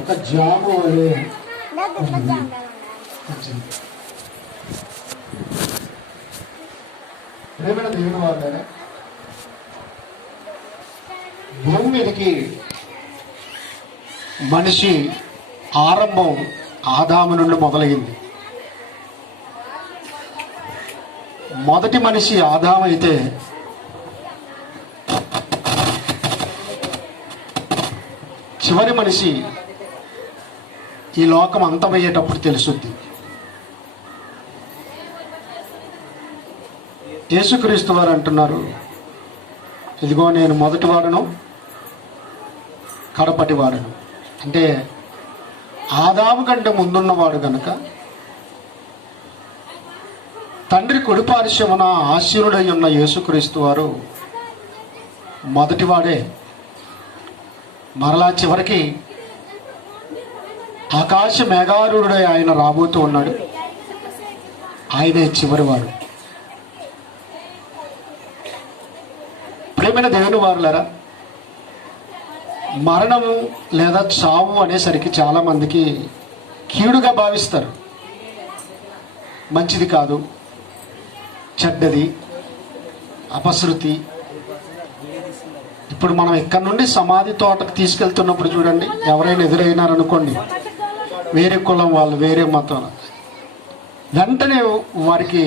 ఒక జాము వలె ప్రేమైన దేవుని వాళ్ళే, భూమి మీదకి మనిషి ఆరంభం ఆదాము నుండి మొదలైంది. మొదటి మనిషి ఆదాము అయితే చివరి మనిషి ఈ లోకం అంతమయ్యేటప్పుడు తెలుసుద్ది. యేసుక్రీస్తు వారు అంటున్నారు, ఇదిగో నేను మొదటి వాడను కడపటి వాడను. అంటే ఆదాము కంటే ముందున్నవాడు గనుక తండ్రి కుడి పార్శ్వమున ఆశీనుడై ఉన్న యేసుక్రీస్తు వారు మొదటివాడే. మరలా చివరికి ఆకాశ మేఘారూఢుడై ఆయన రాబోతూ ఉన్నాడు. ఆయనే చివరివాడు. ప్రేమైన దేవుని వారులారా, మరణము లేదా చావు అనేసరికి చాలామందికి కీడుగా భావిస్తారు. మంచిది కాదు, చెడ్డది, అపశృతి. ఇప్పుడు మనం ఇక్కడ నుండి సమాధి తోటకు తీసుకెళ్తున్నప్పుడు చూడండి, ఎవరైనా ఎదురైనారనుకోండి, వేరే కులం వాళ్ళు, వేరే మతం, వెంటనే వారికి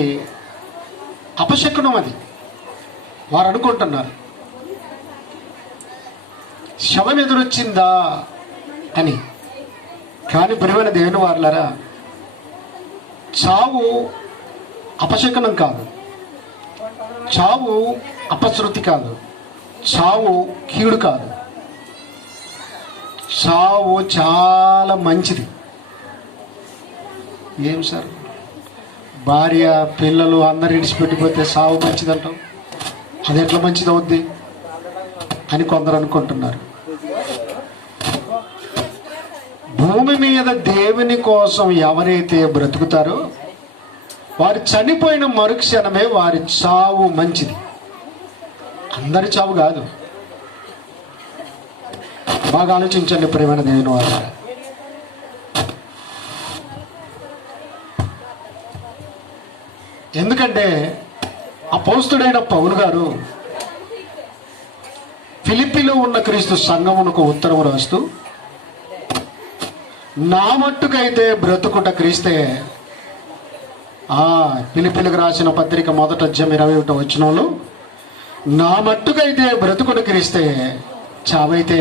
అపశకునం. అది వారు అనుకుంటున్నారు శవం ఎదురొచ్చిందా అని. కానీ ప్రియమైన దేవుని వారులారా, చావు అపశకునం కాదు, చావు అపశృతి కాదు, చావు కీడు కాదు. చావు చాలా మంచిది. ఏం సార్, భార్య పిల్లలు అందరు ఇడిచిపెట్టిపోతే సావు మంచిదంటాం, అది ఎట్లా మంచిది అవుద్ది అని కొందరు అనుకుంటున్నారు. భూమి మీద దేవుని కోసం ఎవరైతే బ్రతుకుతారో వారు చనిపోయిన మరుక్షణమే వారి చావు మంచిది. అందరి చావు కాదు. బాగా ఆలోచించండి ప్రియమైన దేవుని వారు. ఎందుకంటే అపోస్తుడైన పౌలు గారు ఫిలిప్పీలో ఉన్న క్రీస్తు సంఘమునకు ఉత్తరం రాస్తూ, నా మట్టుకైతే బ్రతుకుట క్రీస్తే. ఫిలిప్పీలకు రాసిన పత్రిక 1:21 నా మట్టుకైతే బ్రతుకుట క్రీస్తే, చావైతే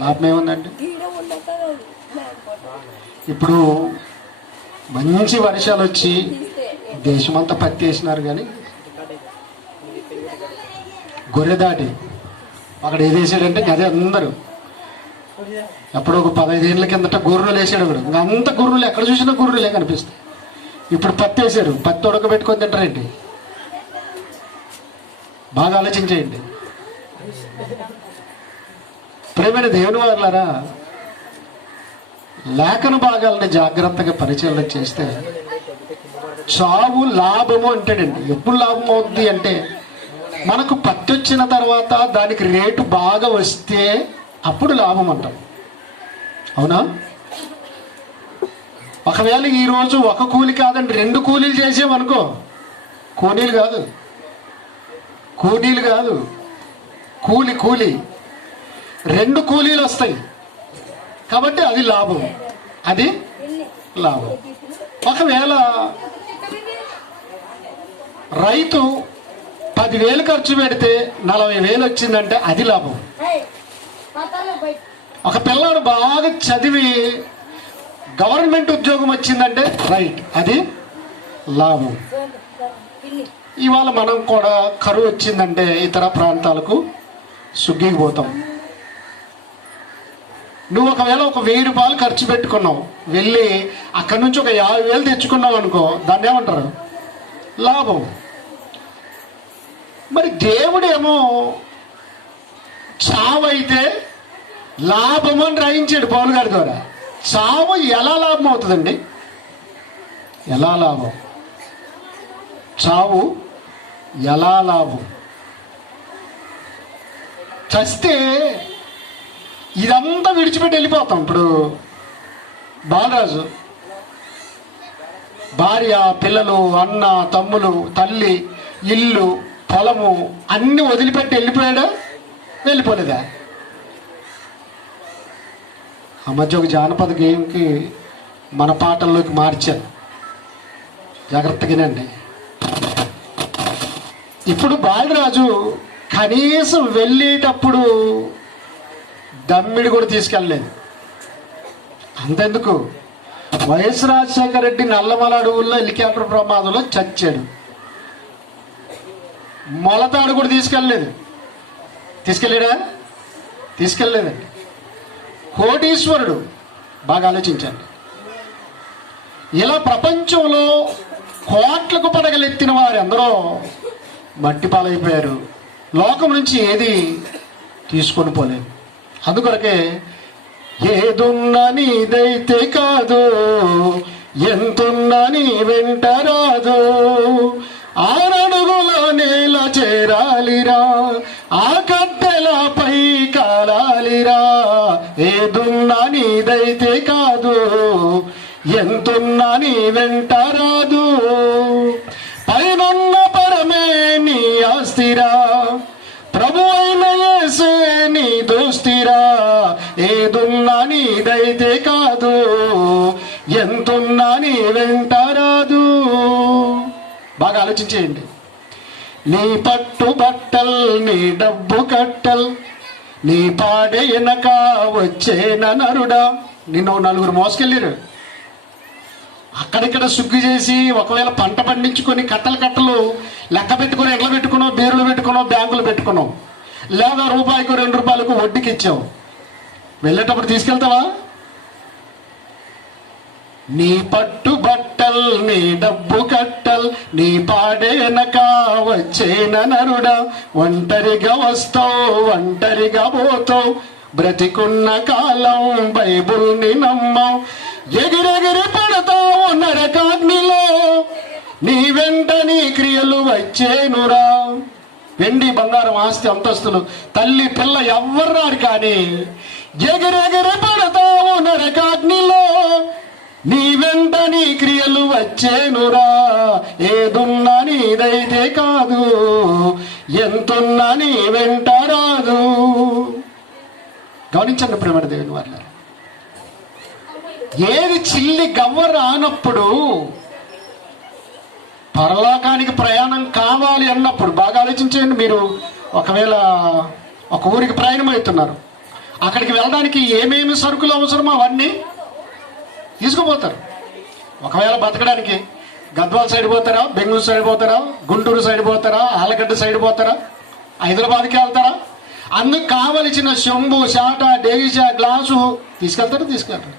లాభం ఏముందండి? ఇప్పుడు మంచి వర్షాలు వచ్చి దేశమంతా పత్తి వేసినారు, కానీ గొర్రె దాటి అక్కడ ఏది వేసాడంటే అదే అందరూ. ఎప్పుడో ఒక 15 ఏళ్ళ కిందట గొర్రెలు వేసాడు. కూడా ఇంకా అంత గొర్రెలు, ఎక్కడ చూసినా గొర్రెలే కనిపిస్తాయి. ఇప్పుడు పత్తి వేసారు, పత్తి ఉడకబెట్టుకొని తింటారేంటి? బాగా ఆలోచించేయండి ప్రేమైన దేవుని వారులారా. లేఖన భాగాలను జాగ్రత్తగా పరిశీలన చేస్తే చావు లాభము అంటాడండి. ఎప్పుడు లాభం అవుద్ది అంటే, మనకు పత్తి వచ్చిన తర్వాత దానికి రేటు బాగా వస్తే అప్పుడు లాభం అంటాం. అవునా? ఒకవేళ ఈరోజు ఒక కూలి కాదండి, 2 కూలీలు చేసామనుకో, కూలీలు కాదు కూలి 2 కూలీలు వస్తాయి కాబట్టి అది లాభం. ఒకవేళ రైతు 10,000 ఖర్చు పెడితే 40,000 వచ్చిందంటే అది లాభం. ఒక పిల్లాడు బాగా చదివి గవర్నమెంట్ ఉద్యోగం వచ్చిందంటే రైట్, అది లాభం. ఇవాళ మనం కూడా కరువు వచ్చిందంటే ఇతర ప్రాంతాలకు సుగ్గికి పోతాం. నువ్వు ఒకవేళ ఒక 1,000 రూపాయలు ఖర్చు పెట్టుకున్నావు, వెళ్ళి అక్కడి నుంచి ఒక 50,000 తెచ్చుకున్నావు అనుకో, దాన్ని ఏమంటారు? లాభం. మరి దేవుడేమో చావు అయితే లాభం అని రాయించాడు పౌలు గారి ద్వారా. చావు ఎలా లాభం అవుతుందండి? ఎలా లాభం? చావు ఎలా లాభం? చస్తే ఇదంతా విడిచిపెట్టి వెళ్ళిపోతాం. ఇప్పుడు బాలరాజు భార్య, పిల్లలు, అన్న, తమ్ములు, తల్లి, ఇల్లు, పొలము అన్ని వదిలిపెట్టి వెళ్ళిపోయాడా? వెళ్ళిపోలేదా? ఆ మధ్య ఒక జానపద గేమ్కి మన పాటల్లోకి మార్చారు, జాగ్రత్తగానండి. ఇప్పుడు బాలరాజు కనీసం వెళ్ళేటప్పుడు దమ్మిడి కూడా తీసుకెళ్ళలేదు. అంతెందుకు, వైఎస్ రాజశేఖర రెడ్డి నల్లమల అడవుల్లో హెలికాప్టర్ ప్రమాదంలో చచ్చాడు. మొలతాడు కూడా తీసుకెళ్ళలేదు. తీసుకెళ్ళాడా? తీసుకెళ్ళలేదండి. కోటీశ్వరుడు, బాగా ఆలోచించండి. ఇలా ప్రపంచంలో కోట్లకు పడగలెత్తిన వారు ఎందరో మట్టి పాలైపోయారు. లోకం నుంచి ఏది తీసుకొని పోలేదు. అందుకొరకే ఏదున్నా నీదైతే కాదు, ఎంతున్నా నీ వెంట రాదు, 6 అడుగుల నేల చేరాలిరా, ఆ కట్టెలపై కాలాలిరా. ఏదున్నా నీదైతే కాదు, ఎంతున్నా నీ వెంట రాదు, పైనున్న పరమే నీ ఆస్తిరా, ప్రభు అయిన యేసే నీ దోస్తిరా. ఏదున్నా నీదైతే కాదు, ఎంతున్నా నీ వెంట రాదు. బాగా ఆలోచించేయండి. నీ పట్టు బట్టల్, నీ డబ్బు కట్టల్, నీ పాడే వెనక వచ్చేన నరుడా. నిన్ను 4 మోసుకెళ్ళారు. అక్కడిక్కడ సుగ్గు చేసి ఒకవేళ పంట పండించుకొని కట్టలు లెక్క పెట్టుకుని, ఎట్లా పెట్టుకున్నావు, బీరులు పెట్టుకున్నావు, బ్యాంకులు పెట్టుకున్నావు, లేదా రూపాయికి 2 రూపాయలకు వడ్డీకి ఇచ్చావు. వెళ్ళేటప్పుడు తీసుకెళ్తావా? నీ పట్టు బట్టల్, నీ డబ్బు కట్టల్, నీ పాడేనక వచ్చేన నరుడా. ఒంటరిగా వస్తావు, ఒంటరిగా పోతావు, బ్రతికున్న కాలం బైబుల్ని నమ్మవు, ఎగిరెగిరి పడతావు నరకాగ్నిలో, నీ వెంట నీ క్రియలు వచ్చేనురా. వెండి, బంగారం, ఆస్తి, అంతస్తులు, తల్లి, పిల్ల ఎవ్వరు రారు, కానీ ఎగిరెగిరి పడతావు నరకాగ్నిలో, నీ వెంట నీ క్రియలు వచ్చేనురా. ఏదున్నా నీదైతే కాదు, ఎంతున్నా నీ వెంట రాదు. గమనించండి ప్రేమ దేవుని వాళ్ళ, ఏది చిల్లి గవ్వ రానప్పుడు, పరలోకానికి ప్రయాణం కావాలి అన్నప్పుడు, బాగా ఆలోచించండి. మీరు ఒకవేళ ఒక ఊరికి ప్రయాణం అవుతున్నారు, అక్కడికి వెళ్ళడానికి ఏమేమి సరుకులు అవసరమో అవన్నీ తీసుకుపోతారు. ఒకవేళ బతకడానికి గద్వాల సైడ్ పోతారా, బెంగళూరు సైడ్ పోతారా, గుంటూరు సైడ్ పోతారా, ఆలగడ్డ సైడ్ పోతారా, హైదరాబాద్కి వెళ్తారా, అందుకు కావలసిన చెంబు, చాట, డేగిషా, గ్లాసు తీసుకెళ్తారు.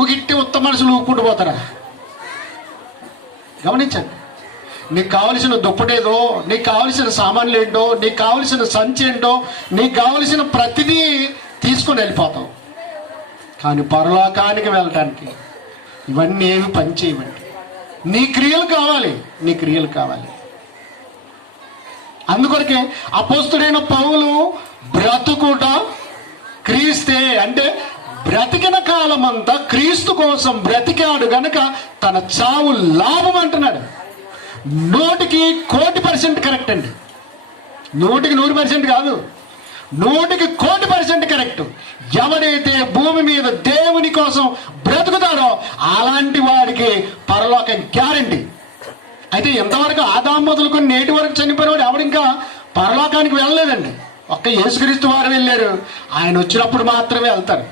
ఒక ఇట్టి ఉత్తమ మనుషులు ఊపుకుంటూ పోతారా? గమనించండి. నీకు కావలసిన దుప్పటేదో, నీకు కావలసిన సామాన్లు ఏంటో, నీకు కావలసిన సంచి ఏంటో, నీకు కావలసిన ప్రతిదీ తీసుకొని వెళ్ళిపోతావు. కానీ పరలోకానికి వెళ్ళటానికి ఇవన్నీ ఏమి పనిచేయవండి. నీ క్రియలు కావాలి, నీ క్రియలు కావాలి. అందుకొరకే అపోస్తుడైన పౌలు బ్రతుకుట క్రీస్తే, అంటే బ్రతికిన కాలం అంతా క్రీస్తు కోసం బ్రతికాడు గనక తన చావు లాభం అంటున్నాడు. 100% కరెక్ట్ అండి. 100% కాదు, 100% కరెక్ట్. ఎవరైతే భూమి మీద దేవుని కోసం బ్రతుకుతాడో అలాంటి వాడికి పరలోకం గ్యారంటీ. అయితే ఎంతవరకు ఆదాము మొదలుకొని నేటి వరకు చనిపోయినవాడు ఎవరింకా పరలోకానికి వెళ్ళలేదండి. ఒక్క యేసుక్రీస్తు వారు వెళ్ళారు. ఆయన వచ్చినప్పుడు మాత్రమే వెళ్తారు.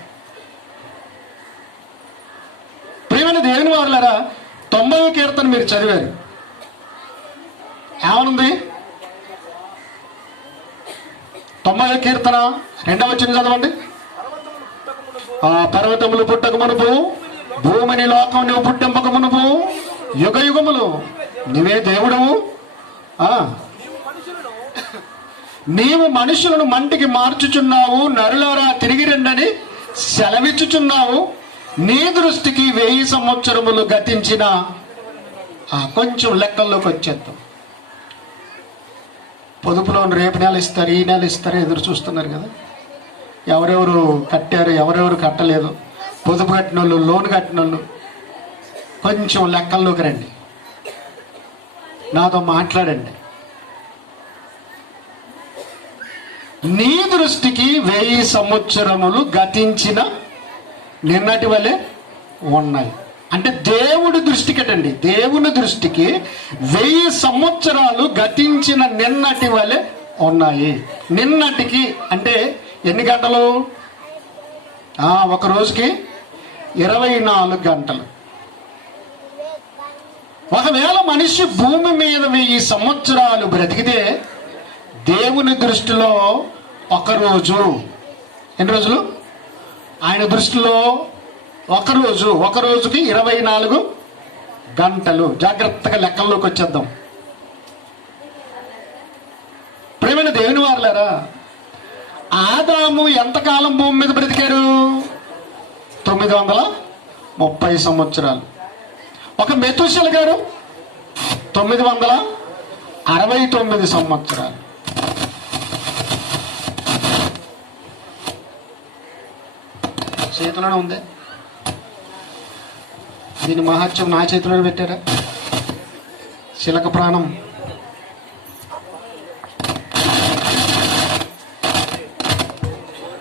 ప్రియమైన దేవుని వారులారా, 90వ కీర్తన మీరు చదివారు. ఏమనుంది? 90వ కీర్తన 2వ వచనం చదవండి. ఆ పర్వతములు పుట్టక మునుపు, భూమిని లోకం నువ్వు పుట్టింపక మునుపు, యుగ యుగములు నువ్వే దేవుడవు. నీవు మనుషులను మంటికి మార్చుచున్నావు, నరులారా తిరిగి రండని సెలవిచ్చుచున్నావు. నీ దృష్టికి 1000 సంవత్సరములు గతించిన కొంచెం లెక్కల్లోకి వచ్చేద్దాం. పొదుపులో రేపు నెల ఇస్తారు, ఈ నెల ఇస్తారు, ఎదురు చూస్తున్నారు కదా. ఎవరెవరు కట్టారు, ఎవరెవరు కట్టలేదు, పొదుపు కట్టిన వాళ్ళు, లోన్ కట్టిన వాళ్ళు, కొంచెం లెక్కల్లోకి రండి, నాతో మాట్లాడండి. నీ దృష్టికి 1000 సంవత్సరములు గతించిన నిన్నటి వలె ఉన్నాయి. అంటే దేవుడి దృష్టికటండి, దేవుని దృష్టికి 1000 సంవత్సరాలు గతించిన నిన్నటి వలె ఉన్నాయి. నిన్నటికి అంటే ఎన్ని గంటలు? ఒక రోజుకి 24 గంటలు. ఒకవేళ మనిషి భూమి మీద 1000 సంవత్సరాలు బ్రతికితే దేవుని దృష్టిలో ఒక రోజు ఎన్ని రోజులు? ఆయన దృష్టిలో ఒక రోజుకి 24 గంటలు. జాగ్రత్తగా లెక్కల్లోకి వచ్చేద్దాం. ప్రియమైన దేవుని వారలారా, ఆదాము ఎంతకాలం భూమి మీద బ్రతికాడు? 930 సంవత్సరాలు. ఒక మెతుషెల గారు 969 సంవత్సరాలు. చేతిలోనే ఉంది. దీని మహత్యం నా చేతిలోనే పెట్టారా? చిలక ప్రాణం.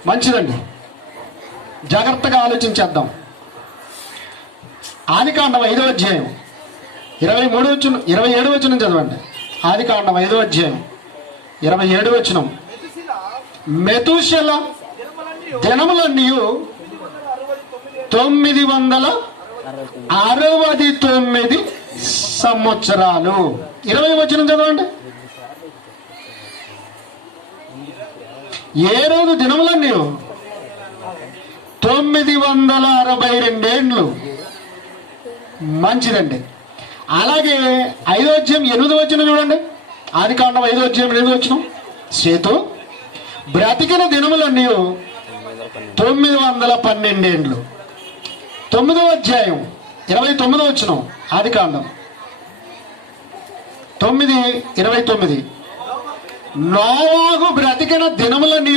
మంచిదండి, జాగ్రత్తగా ఆలోచించేద్దాం. ఆదికాండం 5వ అధ్యాయం 27వ వచనం చదవండి. ఆదికాండం 5వ అధ్యాయం 27వ వచనం. మెతూషెల దినములన్నీ 969 సంవత్సరాలు. 20వ వచనం చదవండి. ఏ రోజు దినములన్నీ 962 ఏండ్లు. మంచిదండి. అలాగే 5వ అధ్యాయం 8వ వచనం చూడండి. ఆదికాండం 5వ అధ్యాయం 8వ వచనం. సేతు బ్రతికిన దినములన్నీ 912 ఏండ్లు. 9వ అధ్యాయం 29వ వచనం. ఆదికాండం 9:29. నోవాహు బ్రతికిన దినములన్నీ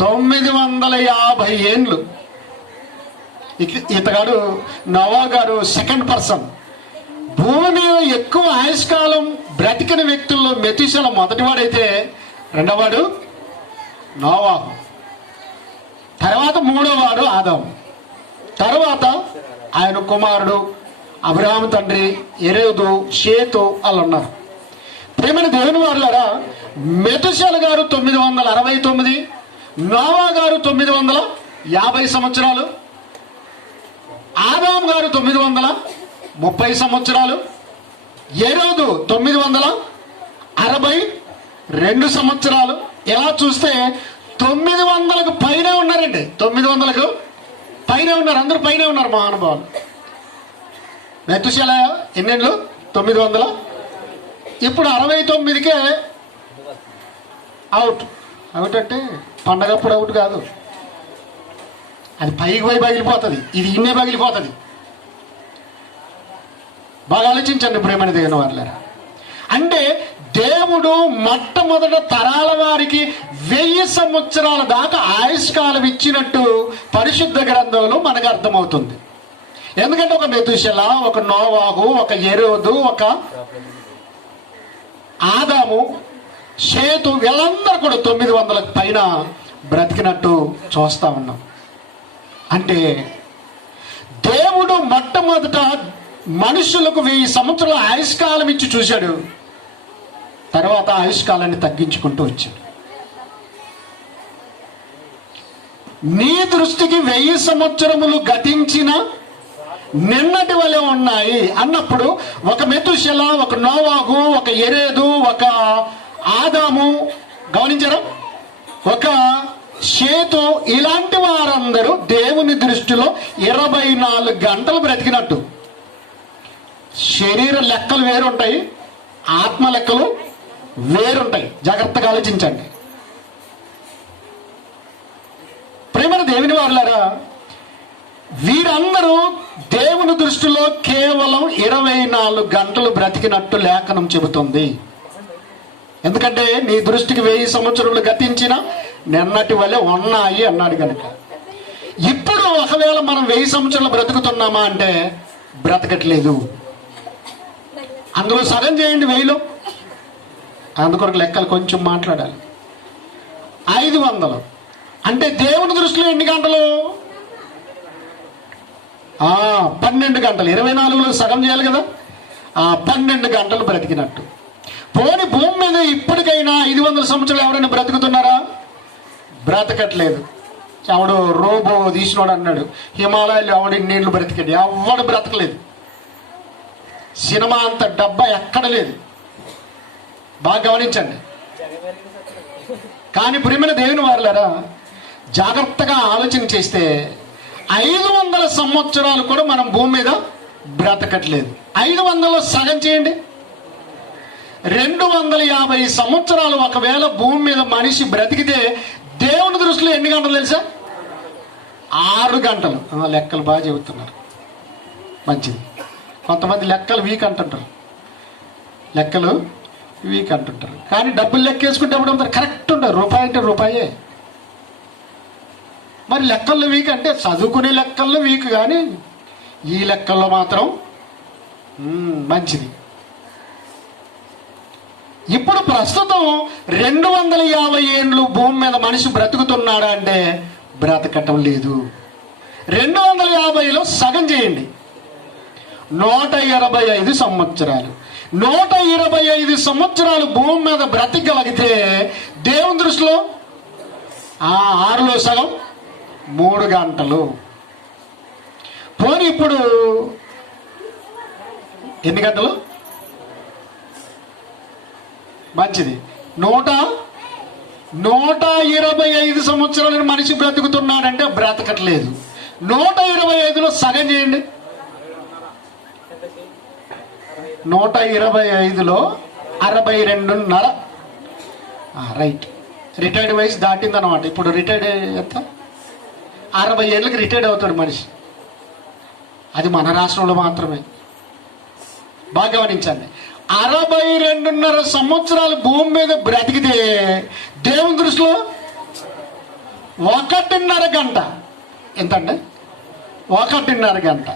950 ఏండ్లు. ఇతగాడు నోవా గారు సెకండ్ పర్సన్. భూమి మీద ఎక్కువ ఆయుష్కాలం బ్రతికిన వ్యక్తుల్లో మెతూషెల మొదటివాడైతే రెండవవాడు నోవాహు, తర్వాత మూడోవాడు ఆదాము, తర్వాత ఆయన కుమారుడు అబ్రహాము తండ్రి యెరెదు, షేతు వాళ్ళు ఉన్నారు. ప్రియమైన దేవుని వారలారా, మెతూషెల గారు 969, నోవా గారు 950 సంవత్సరాలు, ఆదాము గారు 930 సంవత్సరాలు, యెరెదు 962 సంవత్సరాలు. ఇలా చూస్తే 900కు పైనే ఉన్నారండి. 900కు పైనే ఉన్నారు. అందరూ పైనే ఉన్నారు మహానుభావులు. మెతూషెల ఎన్నేళ్ళు? 900. ఇప్పుడు 69కే అవుట్. అవుట్ అంటే పండగప్పుడు అవుట్ కాదు, అది పైకి పోయి పగిలిపోతుంది, ఇది ఇన్నే పగిలిపోతుంది. బాగా ఆలోచించండి ప్రేమని దేవుని వారలారా. అంటే దేవుడు మొట్టమొదట తరాల వారికి 1000 సంవత్సరాల దాకా ఆయుష్కాలం ఇచ్చినట్టు పరిశుద్ధ గ్రంథంలో మనకు అర్థమవుతుంది. ఎందుకంటే ఒక మెతూషెల, ఒక నోవాహు, ఒక యెరెదు, ఒక ఆదాము, షేతు వీళ్ళందరూ కూడా 900కు పైన బ్రతికినట్టు చూస్తా ఉన్నాం. అంటే దేవుడు మొట్టమొదట మనుషులకు 1000 సంవత్సరాల ఆయుష్కాలం ఇచ్చి చూశాడు. తర్వాత ఆయుష్కాలాన్ని తగ్గించుకుంటూ వచ్చాడు. నీ దృష్టికి 1000 సంవత్సరములు గతించిన నిన్నటి వలె ఉన్నాయి అన్నప్పుడు ఒక మెతూషెల, ఒక నోవాహు, ఒక యెరెదు, ఒక ఆదాము, గమనించారా, ఒక షేతు, ఇలాంటి వారందరూ దేవుని దృష్టిలో 24 గంటలు బ్రతికినట్టు. శరీర లెక్కలు వేరుంటాయి, ఆత్మ లెక్కలు వేరుంటాయి. జాగ్రత్తగా ఆలోచించండి ప్రేమల దేవుని వారలారా. వీరందరూ దేవుని దృష్టిలో కేవలం 24 గంటలు బ్రతికినట్టు లేఖనం చెబుతుంది. ఎందుకంటే నీ దృష్టికి 1000 సంవత్సరములు గతించిన నిన్నటి వల్లే ఉన్నాయి అన్నాడు కనుక. ఇప్పుడు ఒకవేళ మనం 1000 సంవత్సరాలు బ్రతుకుతున్నామా అంటే బ్రతకట్లేదు. అందులో సగం చేయండి 1000లో. అందుకొరకు లెక్కలు కొంచెం మాట్లాడాలి. 500 అంటే దేవుని దృష్టిలో ఎన్ని గంటలు? 12 గంటలు. 24లో సగం చేయాలి కదా, 12 గంటలు బ్రతికినట్టు. పోని భూమి మీద ఇప్పటికైనా 500 సంవత్సరాలు ఎవరైనా బ్రతుకుతున్నారా? బ్రతకట్లేదు. ఎవడు రోబో తీసినోడు అన్నాడు హిమాలయాలు ఎవడు నీళ్లు బ్రతికాడు, ఎవడు బ్రతకలేదు. సినిమా అంత డబ్బా ఎక్కడ లేదు, బాగా గమనించండి. కానీ ప్రియమైన దేవుని వారులారా, జాగ్రత్తగా ఆలోచన చేస్తే 500 సంవత్సరాలు కూడా మనం భూమి మీద బ్రతకట్లేదు. 500లో సగం చేయండి, 250 సంవత్సరాలు ఒకవేళ భూమి మీద మనిషి బ్రతికితే దేవుని దృష్టిలో ఎన్ని గంటలు తెలుసా? 6 గంటలు. లెక్కలు బాగా చెబుతున్నారు, మంచిది. కొంతమంది లెక్కలు వీక్ అంటుంటారు, లెక్కలు వీక్ అంటుంటారు. కానీ డబ్బులు లెక్కేసుకుంటే అప్పుడు కరెక్ట్ ఉండదు. రూపాయి అంటే రూపాయే. మరి లెక్కల్లో వీక్ అంటే చదువుకునే లెక్కల్లో వీక్, కానీ ఈ లెక్కల్లో మాత్రం మంచిది. ఇప్పుడు ప్రస్తుతం 250 ఏండ్లు భూమి మీద మనిషి బ్రతుకుతున్నాడా అంటే బ్రతకటం లేదు. 250లో సగం చేయండి, 125 సంవత్సరాలు. 125 సంవత్సరాలు భూమి మీద బ్రతికగలిగితే దేవుని దృష్టిలో 6లో సగం 3 గంటలు. పోనీ ఇప్పుడు ఎన్ని గంటలు? మంచిది. 125 సంవత్సరాలు మనిషి బ్రతుకుతున్నాడంటే బ్రతకట్లేదు. 125లో సగం చేయండి, 125లో 62.5. రైట్. రిటైర్డ్ వయసు దాటిందనమాట. ఇప్పుడు రిటైర్డ్ ఎంత? 60 ఏళ్ళకి రిటైర్డ్ అవుతాడు మనిషి. అది మన రాష్ట్రంలో మాత్రమే. బాగా గమనించండి. 62.5 సంవత్సరాలు భూమి మీద బ్రతికితే దేవుని దృష్టిలో 1.5 గంట. ఎంతండి? 1.5 గంట.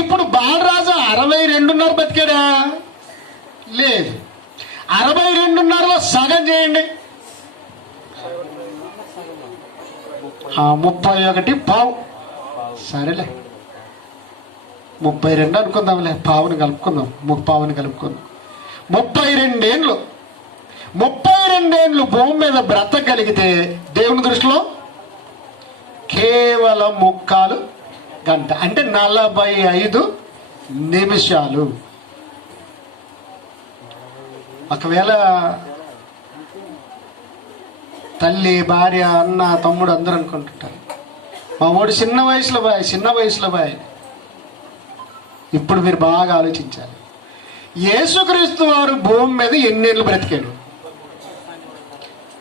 ఇప్పుడు బాలరాజు 62.5 బతికాడా? లేదు. 62.5లో సగం చేయండి, 31.5. సరేలే, 32 అనుకుందాంలే, పావుని కలుపుకుందాం, 30 కలుపుకుందాం. 32 ఏండ్లు. 32 ఏండ్లు భూమి మీద బ్రతకగలిగితే దేవుని దృష్టిలో కేవలం 1/4 గంట, అంటే 45 నిమిషాలు. ఒకవేళ తల్లి, భార్య, అన్న, తమ్ముడు అందరూ అనుకుంటుంటారు మా వాడు చిన్న వయసులో బాయ్. ఇప్పుడు మీరు బాగా ఆలోచించాలి. యేసుక్రీస్తు వారు భూమి మీద ఎన్నేళ్ళు బ్రతికాడు?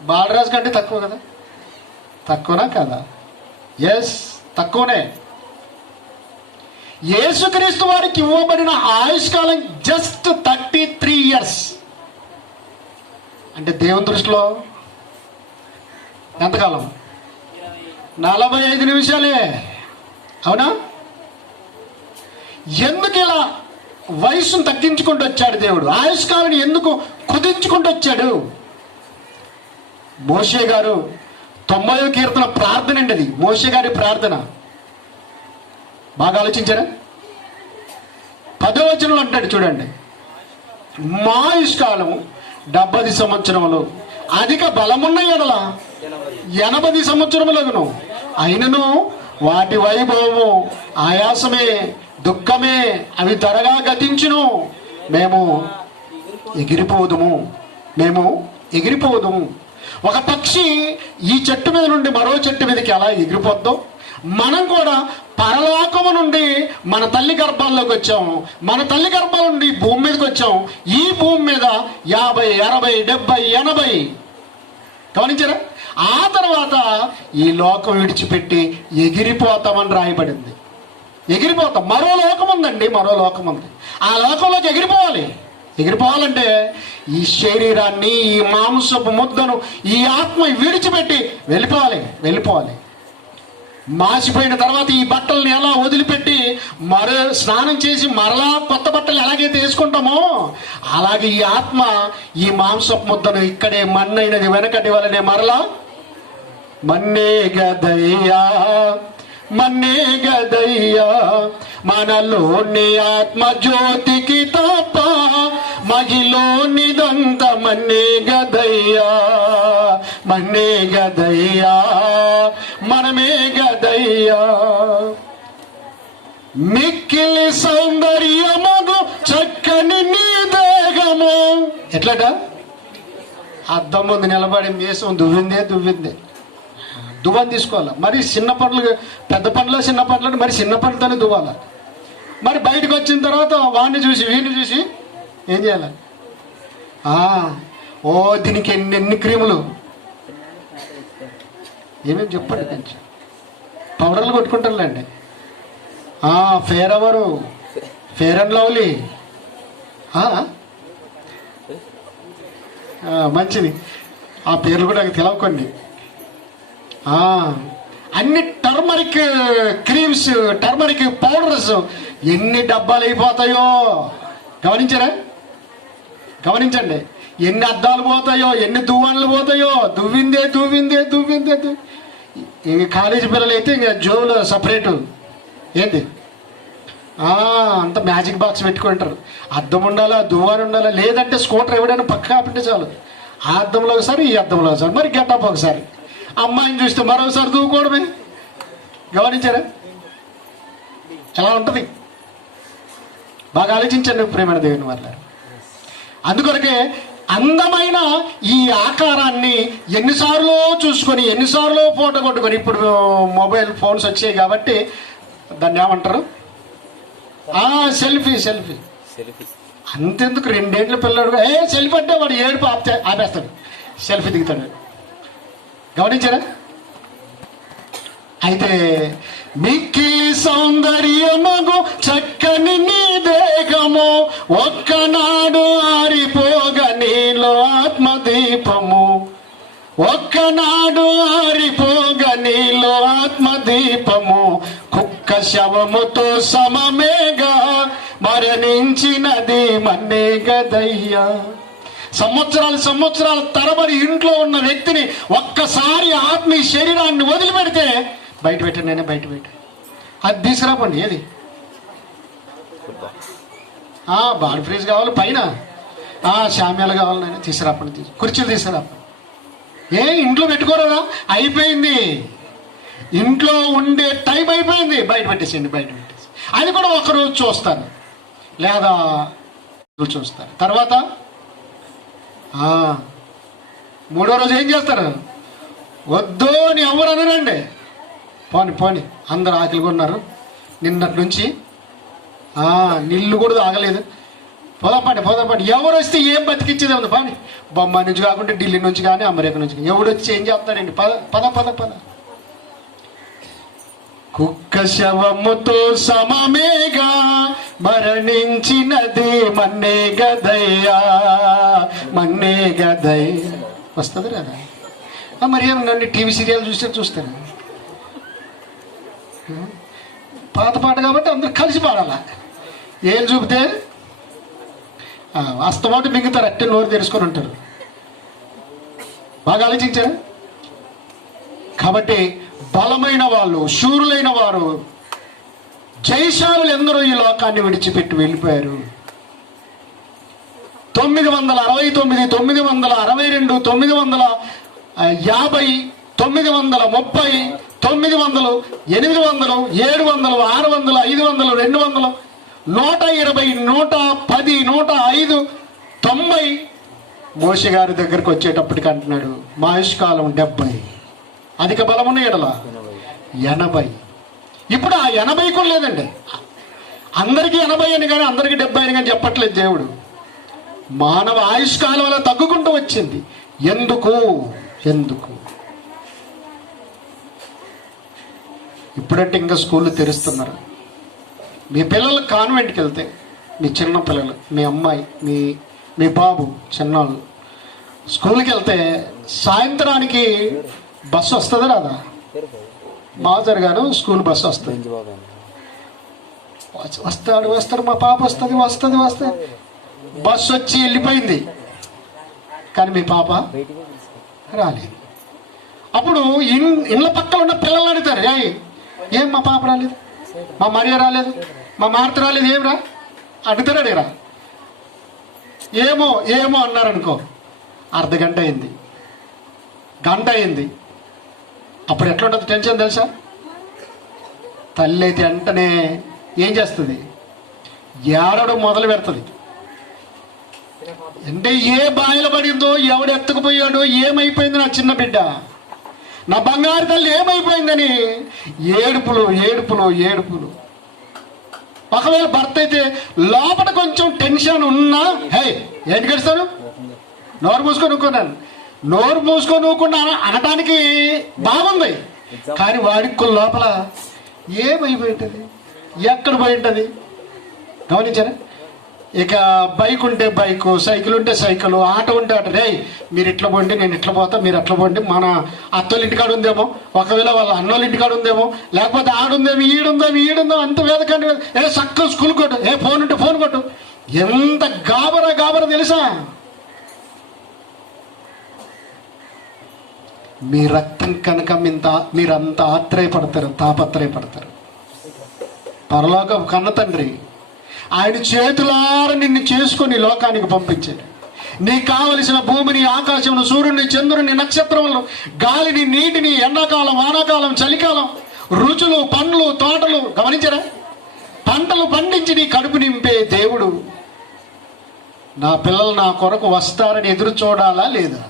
బాలరాజు కంటే తక్కువ కదా? తక్కువనా కదా? ఎస్, తక్కువనే. యేసుక్రీస్తు వారికి ఇవ్వబడిన ఆయుష్కాలం జస్ట్ 33 ఇయర్స్. అంటే దేవుని దృష్టిలో ఎంతకాలం? 45 నిమిషాలే. అవునా? ఎందుకు ఇలా వయసును తగ్గించుకుంటూ వచ్చాడు దేవుడు? ఆయుష్కాలను ఎందుకు కుదించుకుంటూ వచ్చాడు? మోషే గారు 90వ కీర్తన ప్రార్థన అండి అది. మోషే గారి ప్రార్థన బాగా ఆలోచించారా? 10వ వచనంలో అంటాడు చూడండి, మా ఆయుష్కాలం 70 సంవత్సరములు, అధిక బలమున్న ఎడల 80 సంవత్సరములగును. అయినను వాటి వైభవము ఆయాసమే, దుఃఖమే, అవి త్వరగా గతించును. మేము ఎగిరిపోదుము. ఒక పక్షి ఈ చెట్టు మీద నుండి మరో చెట్టు మీదకి ఎలా ఎగిరిపోద్దో, మనం కూడా పరలోకము నుండి మన తల్లి గర్భాల్లోకి వచ్చాము, మన తల్లి గర్భాల నుండి భూమి మీదకి వచ్చాము. ఈ భూమి మీద 50, 60, 70, 80 గమనించారా? ఆ తర్వాత ఈ లోకం విడిచిపెట్టి ఎగిరిపోతామని రాయబడింది. ఎగిరిపోతాం. మరో లోకం ఉందండి, మరో లోకం ఉంది. ఆ లోకంలోకి ఎగిరిపోవాలి. ఎగిరిపోవాలంటే ఈ శరీరాన్ని, ఈ మాంసపు ముద్దను, ఈ ఆత్మ విడిచిపెట్టి వెళ్ళిపోవాలి. మాసిపోయిన తర్వాత ఈ బట్టల్ని ఎలా వదిలిపెట్టి స్నానం చేసి మరలా కొత్త బట్టలు ఎలాగైతే వేసుకుంటామో అలాగే ఈ ఆత్మ ఈ మాంసపు ముద్దను ఇక్కడే మన్నైనది వెనకటి వలనే మరలా మన్నే గదయ్యా మనలోని ఆత్మ జ్యోతికి తప్ప మహిలోనిదంత మన్నే గదయ్యా మనమే గదయ్యా. మిక్కిలి సౌందర్యముగు చక్కని నీ దేహము. ఎట్లట? అద్దం ముందు నిలబడి మేసం దువ్విందే దువ్వని తీసుకోవాలి. మరి చిన్న పనులు, పెద్ద పనులు చిన్న పనులు, మరి చిన్న పనులతోనే దువ్వాలి. మరి బయటకు వచ్చిన తర్వాత వాడిని చూసి వీడిని చూసి ఏం చేయాలి? దీనికి ఎన్ని క్రీములు ఏమేమి చెప్పండి. కొంచెం పౌడర్లు కొట్టుకుంటారులేండి. ఫేర్ అండ్ లవ్లీ మంచిది. ఆ పేర్లు కూడా నాకు తెలవు కొన్ని. అన్ని టర్మరిక్ క్రీమ్స్, టర్మరిక్ పౌడర్స్ ఎన్ని డబ్బాలు అయిపోతాయో గమనించండి. ఎన్ని అద్దాలు పోతాయో, ఎన్ని దువ్వాన్లు పోతాయో. దువ్విందే. ఇంక కాలేజీ పిల్లలు అయితే ఇంక జోబులో సపరేటు ఏంటి అంత మ్యాజిక్ బాక్స్ పెట్టుకుంటారు. అద్దం ఉండాలా, దువ్వాన్ ఉండాలా, లేదంటే స్కూటర్ ఎవడైనా పక్క కాపింటే చాలు. ఆ అద్దంలో ఒకసారి, ఈ అద్దంలో ఒకసారి, మరి గెటప్ ఒకసారి. అమ్మాయిని చూస్తే మరోసారి దువ్వుకోవడమే. గమనించారా ఎలా ఉంటుంది? బాగా ఆలోచించండి ప్రేమైన దేవుని వల్ల. అందుకొరకే అందమైన ఈ ఆకారాన్ని ఎన్నిసార్లు చూసుకొని, ఎన్నిసార్లు ఫోటో కొట్టుకొని, ఇప్పుడు మొబైల్ ఫోన్స్ వచ్చాయి కాబట్టి దాన్ని ఏమంటారు? సెల్ఫీ. అంతెందుకు 2 ఏళ్ళ పిల్లడు సెల్ఫీ అంటే వాడు ఏడుపు ఆపేస్తాడు, సెల్ఫీ దిగుతాడు. గమనించారా? అయితే మిక్కి సౌందర్యమగు చక్కని నీ దేహము ఒక్కనాడు ఆరిపోగ నీలో ఆత్మదీపము. కుక్క శవముతో సమమేగా మరణించినది మన్నే గదయ్యా. సంవత్సరాల తరబడి ఇంట్లో ఉన్న వ్యక్తిని ఒక్కసారి ఆత్మీయ శరీరాన్ని వదిలిపెడితే బయట పెట్టండి. అది తీసుకురాపండి. ఏది బాడీ ఫ్రీజ్ కావాలి, పైన శామ్యాలు కావాలని తీసుకురాపండి. కుర్చీలు తీసుకురాపండి. ఇంట్లో పెట్టుకోరాదా? అయిపోయింది. ఇంట్లో ఉండే టైం అయిపోయింది. బయట పెట్టేసి అది కూడా ఒకరోజు చూస్తాను, లేదా చూస్తారు. తర్వాత 3వ రోజు ఏం చేస్తారు? వద్దు అని ఎవరు అనరండి. పోని అందరు ఆకలిగా ఉన్నారు నిన్నటి నుంచి, నీళ్ళు కూడా ఆగలేదు, పోదాపండి. ఎవరు వస్తే ఏం బతికించేది ఉంది? పాని బొమ్మాయి నుంచి కాకుండా ఢిల్లీ నుంచి కానీ అమెరికా నుంచి ఎవడు వచ్చి ఏం చేస్తారండి? పద. కుక్క శవముతో సమమేగా మరణించినది మన్నే గదయ్యా. వస్తుంది కదా? మరి నన్ను టీవీ సీరియల్ చూస్తాను. పాత పాట కాబట్టి అందరూ కలిసి పాడాలా. ఏం చూపితే అస్తమాట మింగుతారు, అట్టే నోరు తెరుచుకొని ఉంటారు. బాగా ఆలోచించారు. కాబట్టి బలమైన వాళ్ళు, శూరులైన వారు, జయశాలులు ఎందరో ఈ లోకాన్ని విడిచిపెట్టి వెళ్ళిపోయారు. 969, 962, 950, 930, 930, 800, 700, 600, 500, 200, 120, 110, 105, 90. మోషే గారి దగ్గరకు వచ్చేటప్పటికి అంటున్నాడు, మా ఆయుష్కాలం 70, అధిక బలమున్న ఎడల 80. ఇప్పుడు ఆ 80 కూడా లేదండి. అందరికీ 80 అని కానీ అందరికీ 70 అని కానీ చెప్పట్లేదు దేవుడు. మానవ ఆయుష్కాలం అలా తగ్గుకుంటూ వచ్చింది. ఎందుకు? ఇప్పుడంటే ఇంకా స్కూళ్ళు తెరుస్తున్నారు. మీ పిల్లలు కాన్వెంట్కి వెళ్తే మీ చిన్న పిల్లలు, మీ అమ్మాయి, మీ బాబు చిన్నవాళ్ళు స్కూల్కి వెళ్తే సాయంత్రానికి బస్సు వస్తుందా రాదా? మాజర్ గాను స్కూల్ బస్సు వస్తుంది. వస్తాడు మా పాప వస్తుంది. బస్సు వచ్చి వెళ్ళిపోయింది, కానీ మీ పాప రాలేదు. అప్పుడు ఇళ్ళ పక్కన ఉన్న పిల్లలు అడుగుతారు, ఏం మా పాప రాలేదు, మా మరియ రాలేదు, మా మార్త రాలేదు, ఏం రా అడుగుతారు. అడిగరా ఏమో అన్నారనుకో, అర్ధగంట అయింది, గంట అయింది. అప్పుడు ఎట్లా ఉంటుంది టెన్షన్ తెలుసా? తల్లి అయితే వెంటనే ఏం చేస్తుంది? ఏడవడం మొదలు పెడుతుంది. అంటే ఏ బాయిల పడిందో, ఎవడు ఎత్తుకుపోయాడో, ఏమైపోయింది నా చిన్న బిడ్డ, నా బంగారు తల్లి ఏమైపోయిందని ఏడుపులు. ఒకవేళ భర్త అయితే లోపల కొంచెం టెన్షన్ ఉన్నా, ఏంటి గడుస్తాను, నోరు మూసుకొని ఊరుకున్నా అనటానికి బాగుంది, కానీ వాడికి లోపల ఏమైపోయింటుంది, ఎక్కడ పోయి ఉంటుంది గమనించారా? ఇక బైక్ ఉంటే బైకు, సైకిల్ ఉంటే సైకిల్, ఆటో ఉంటే ఆటో. మీరు ఇట్లా పోండి, నేను ఇట్లా పోతా, మీరు అట్లా పోండి. మన అత్తోళ్ళ ఇంటికాడ ఉందేమో, ఒకవేళ వాళ్ళ అన్నోళ్ళ ఇంటికాడ ఉందేమో, లేకపోతే ఆడుందేమో, ఈడుందో, అంత వేదకండి. సక్కలు స్కూల్ కొట్టు, ఫోన్ ఉంటే ఫోన్ కొట్టు. ఎంత గాబరా తెలుసా? మీ రక్తం కనుక మీరంతా తాపత్రయపడతారు. పరలోక కన్న తండ్రి ఆయన చేతులార నిన్ను చేసుకొని లోకానికి పంపించాడు. నీకు కావలసిన భూమిని, ఆకాశమును, సూర్యుని, చంద్రుని, నక్షత్రములను, గాలిని, నీటిని, ఎండాకాలం, వానాకాలం, చలికాలం, రుచులు, పండ్లు, తోటలు, గమనించరా? పంటలు పండించి నీ కడుపు నింపే దేవుడు నా పిల్లలు నా కొరకు వస్తారని ఎదురు చూడాలా లేదా?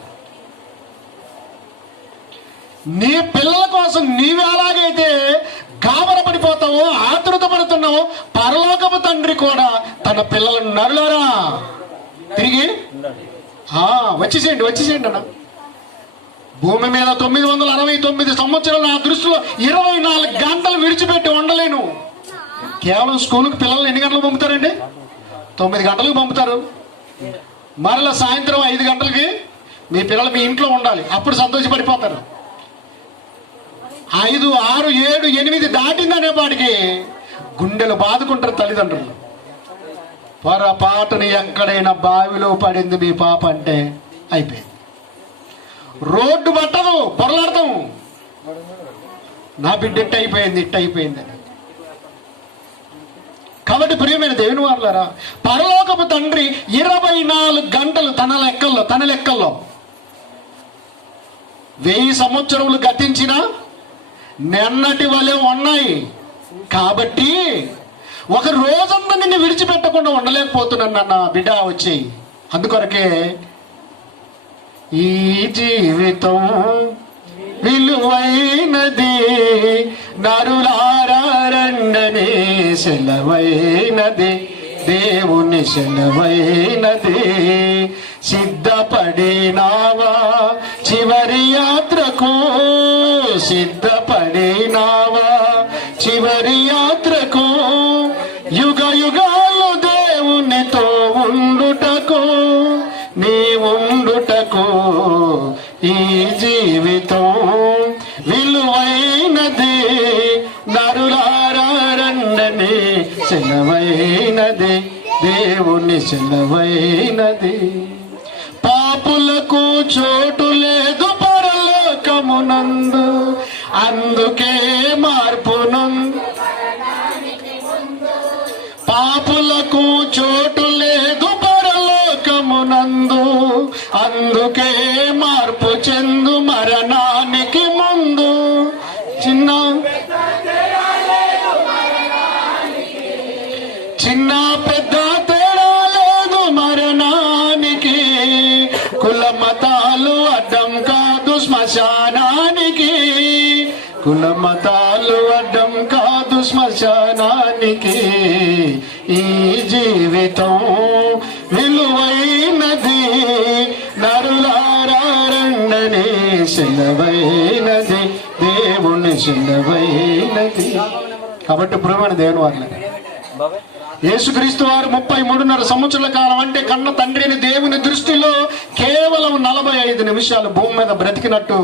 నీ పిల్లల కోసం నీవెలాగైతే గాబరపడిపోతావో, ఆతృత పడుతున్నావో, పరలోకపు తండ్రి కూడా తన పిల్లలను నరులారా తిరిగి వచ్చేసేయండి అన్న. భూమి మీద 969 సంవత్సరాలు నా దృష్టిలో 24 గంటలు విడిచిపెట్టి ఉండలేను. కేవలం స్కూల్కి పిల్లల్ని ఎన్ని గంటలకు పంపుతారండి? 9 గంటలకు పంపుతారు. మరలా సాయంత్రం 5 గంటలకి మీ పిల్లలు మీ ఇంట్లో ఉండాలి, అప్పుడు సంతోషపడిపోతారు. 5, 6, 7, 8 దాటిందనే వాడికి గుండెలు బాదుకుంటారు తల్లిదండ్రులు. పొరపాటుని ఎక్కడైనా బావిలో పడింది మీ పాప అంటే అయిపోయింది. రోడ్డు పట్టదు, పొరలాడతాం, నా బిడ్డ ఇట్ట అయిపోయింది అని. కాబట్టి ప్రియమైన దేవుని వారలారా, పరలోకపు తండ్రి 24 గంటలు తన లెక్కల్లో 1000 సంవత్సరములు గతించిన నిన్నటి వలె ఉన్నాయి. కాబట్టి ఒక రోజంతా నిన్ను విడిచిపెట్టకుండా ఉండలేకపోతున్నాను నా బిడ్డ వచ్చి. అందుకొరకే ఈ జీవితం విలువైనది, నరులారా రండని సెలవైనది, దేవుని సెలవైనది. సిద్ధపడినావా చివరి యాత్రకు, సిద్ధపడినావా చివరి యాత్రకు, యుగ యుగాలు దేవునితో ఉండుటకు, నీ ఉండుటకు. ఈ జీవితం విలువైనది, నరులారా రండని సెలవైనది, దేవుని సెలవైనది. పాపులకు చోటు లేదు పరలోకమునందు, అందుకే మార్పునందు. పాపులకు చోటు లేదు పరలోకమునందు, అందుకే మార్పు చెందు మరణానికి ముందు. చిన్న పెద్ద తేడా లేదు మరణానికి, కుల మతాలు అడ్డం కాదు శ్మశానానికి, కుల మతాలు అడ్డం కాదు శ్మశానానికి. ఈ జీవితం విలువైనది, నరులారా రండని సెలవైనది, దేవుని సెలవైనది. కాబట్టి ప్రియమైన దేవుని వారలారా, యేసుక్రీస్తు వారు 33.5 సంవత్సరాల కాలం అంటే కన్న తండ్రిని దేవుని దృష్టిలో కేవలం 45 నిమిషాలు భూమి మీద బ్రతికినట్టు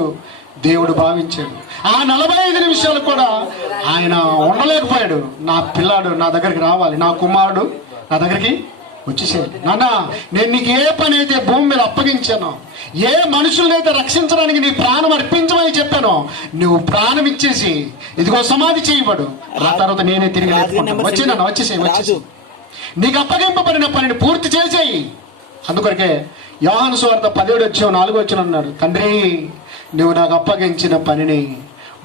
దేవుడు భావించాడు. ఆ 45 నిమిషాలు కూడా ఆయన ఉండలేకపోయాడు. నా పిల్లాడు నా దగ్గరికి రావాలి, నా కుమారుడు నా దగ్గరికి వచ్చేసేయాలి. నాన్న, నేను నీకు ఏ పని అయితే భూమి మీద అప్పగించానో, ఏ మనుషులనైతే రక్షించడానికి నీ ప్రాణం అర్పించమని చెప్పానో, నువ్వు ప్రాణం ఇచ్చేసి ఇదిగో సమాధి చేయబడు, ఆ తర్వాత నేనే తిరిగి వచ్చేనాను, వచ్చేసేయి, నీకు అప్పగింపబడిన పనిని పూర్తి చేసేయి. అందుకొరకే యోహాను సువార్త 17:4 అన్నాడు, తండ్రి నువ్వు నాకు అప్పగించిన పనిని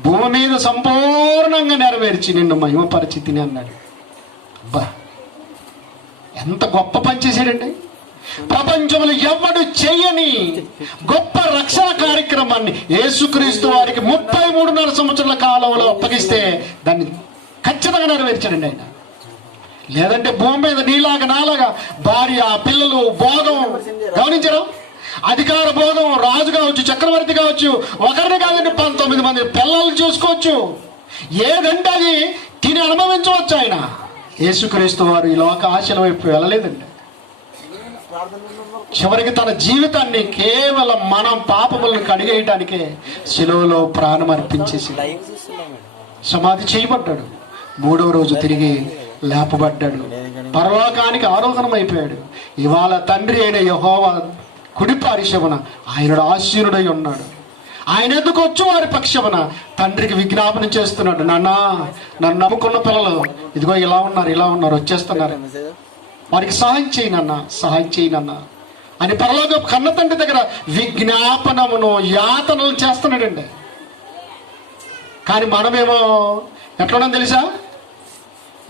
భూమి మీద సంపూర్ణంగా నెరవేర్చి నిన్ను మహిమపరిచి తిని అన్నాడు. అబ్బా, ఎంత గొప్ప పని చేశాడండి! ప్రపంచంలో ఎవడు చేయని గొప్ప రక్షణ కార్యక్రమాన్ని యేసుక్రీస్తు వారికి 33.5 సంవత్సరాల కాలంలో అప్పగిస్తే దాన్ని ఖచ్చితంగా నెరవేర్చాడండి ఆయన. లేదంటే భూమి మీద నీలాగా నాలాగా భార్య పిల్లలు భోగం, గమనించడం, అధికార భోగం, రాజు కావచ్చు, చక్రవర్తి కావచ్చు, ఒకరిని కాదండి 19 మంది పిల్లలు చూసుకోవచ్చు, ఏదంటే అది తిని అనుభవించవచ్చు. ఆయన యేసుక్రీస్తు వారు ఈ లోక ఆశల వైపు వెళ్ళలేదండి. చివరికి తన జీవితాన్ని కేవలం మనం పాపములను కడిగేయటానికే శిలువలో ప్రాణం అర్పించేసి సమాధి చేయబడ్డాడు. 3వ రోజు తిరిగి లేపబడ్డాడు, పరలోకానికి ఆరోహణమైపోయాడు. ఇవాళ తండ్రి అయిన యెహోవా కుడి పారిశమున ఆయన ఆశీనుడై ఉన్నాడు. ఆయన ఎందుకు వచ్చి వారి పక్షమున తండ్రికి విజ్ఞాపన చేస్తున్నాడు, నాన్న నన్ను నమ్ముకున్న పిల్లలు ఇదిగో ఇలా ఉన్నారు వచ్చేస్తున్నారు, వారికి సహాయం చేయనన్న అని పరలోక కన్న తండ్రి దగ్గర విజ్ఞాపనమును యాతనలు చేస్తున్నాడండి. కానీ మనమేమో ఎట్లా తెలుసా,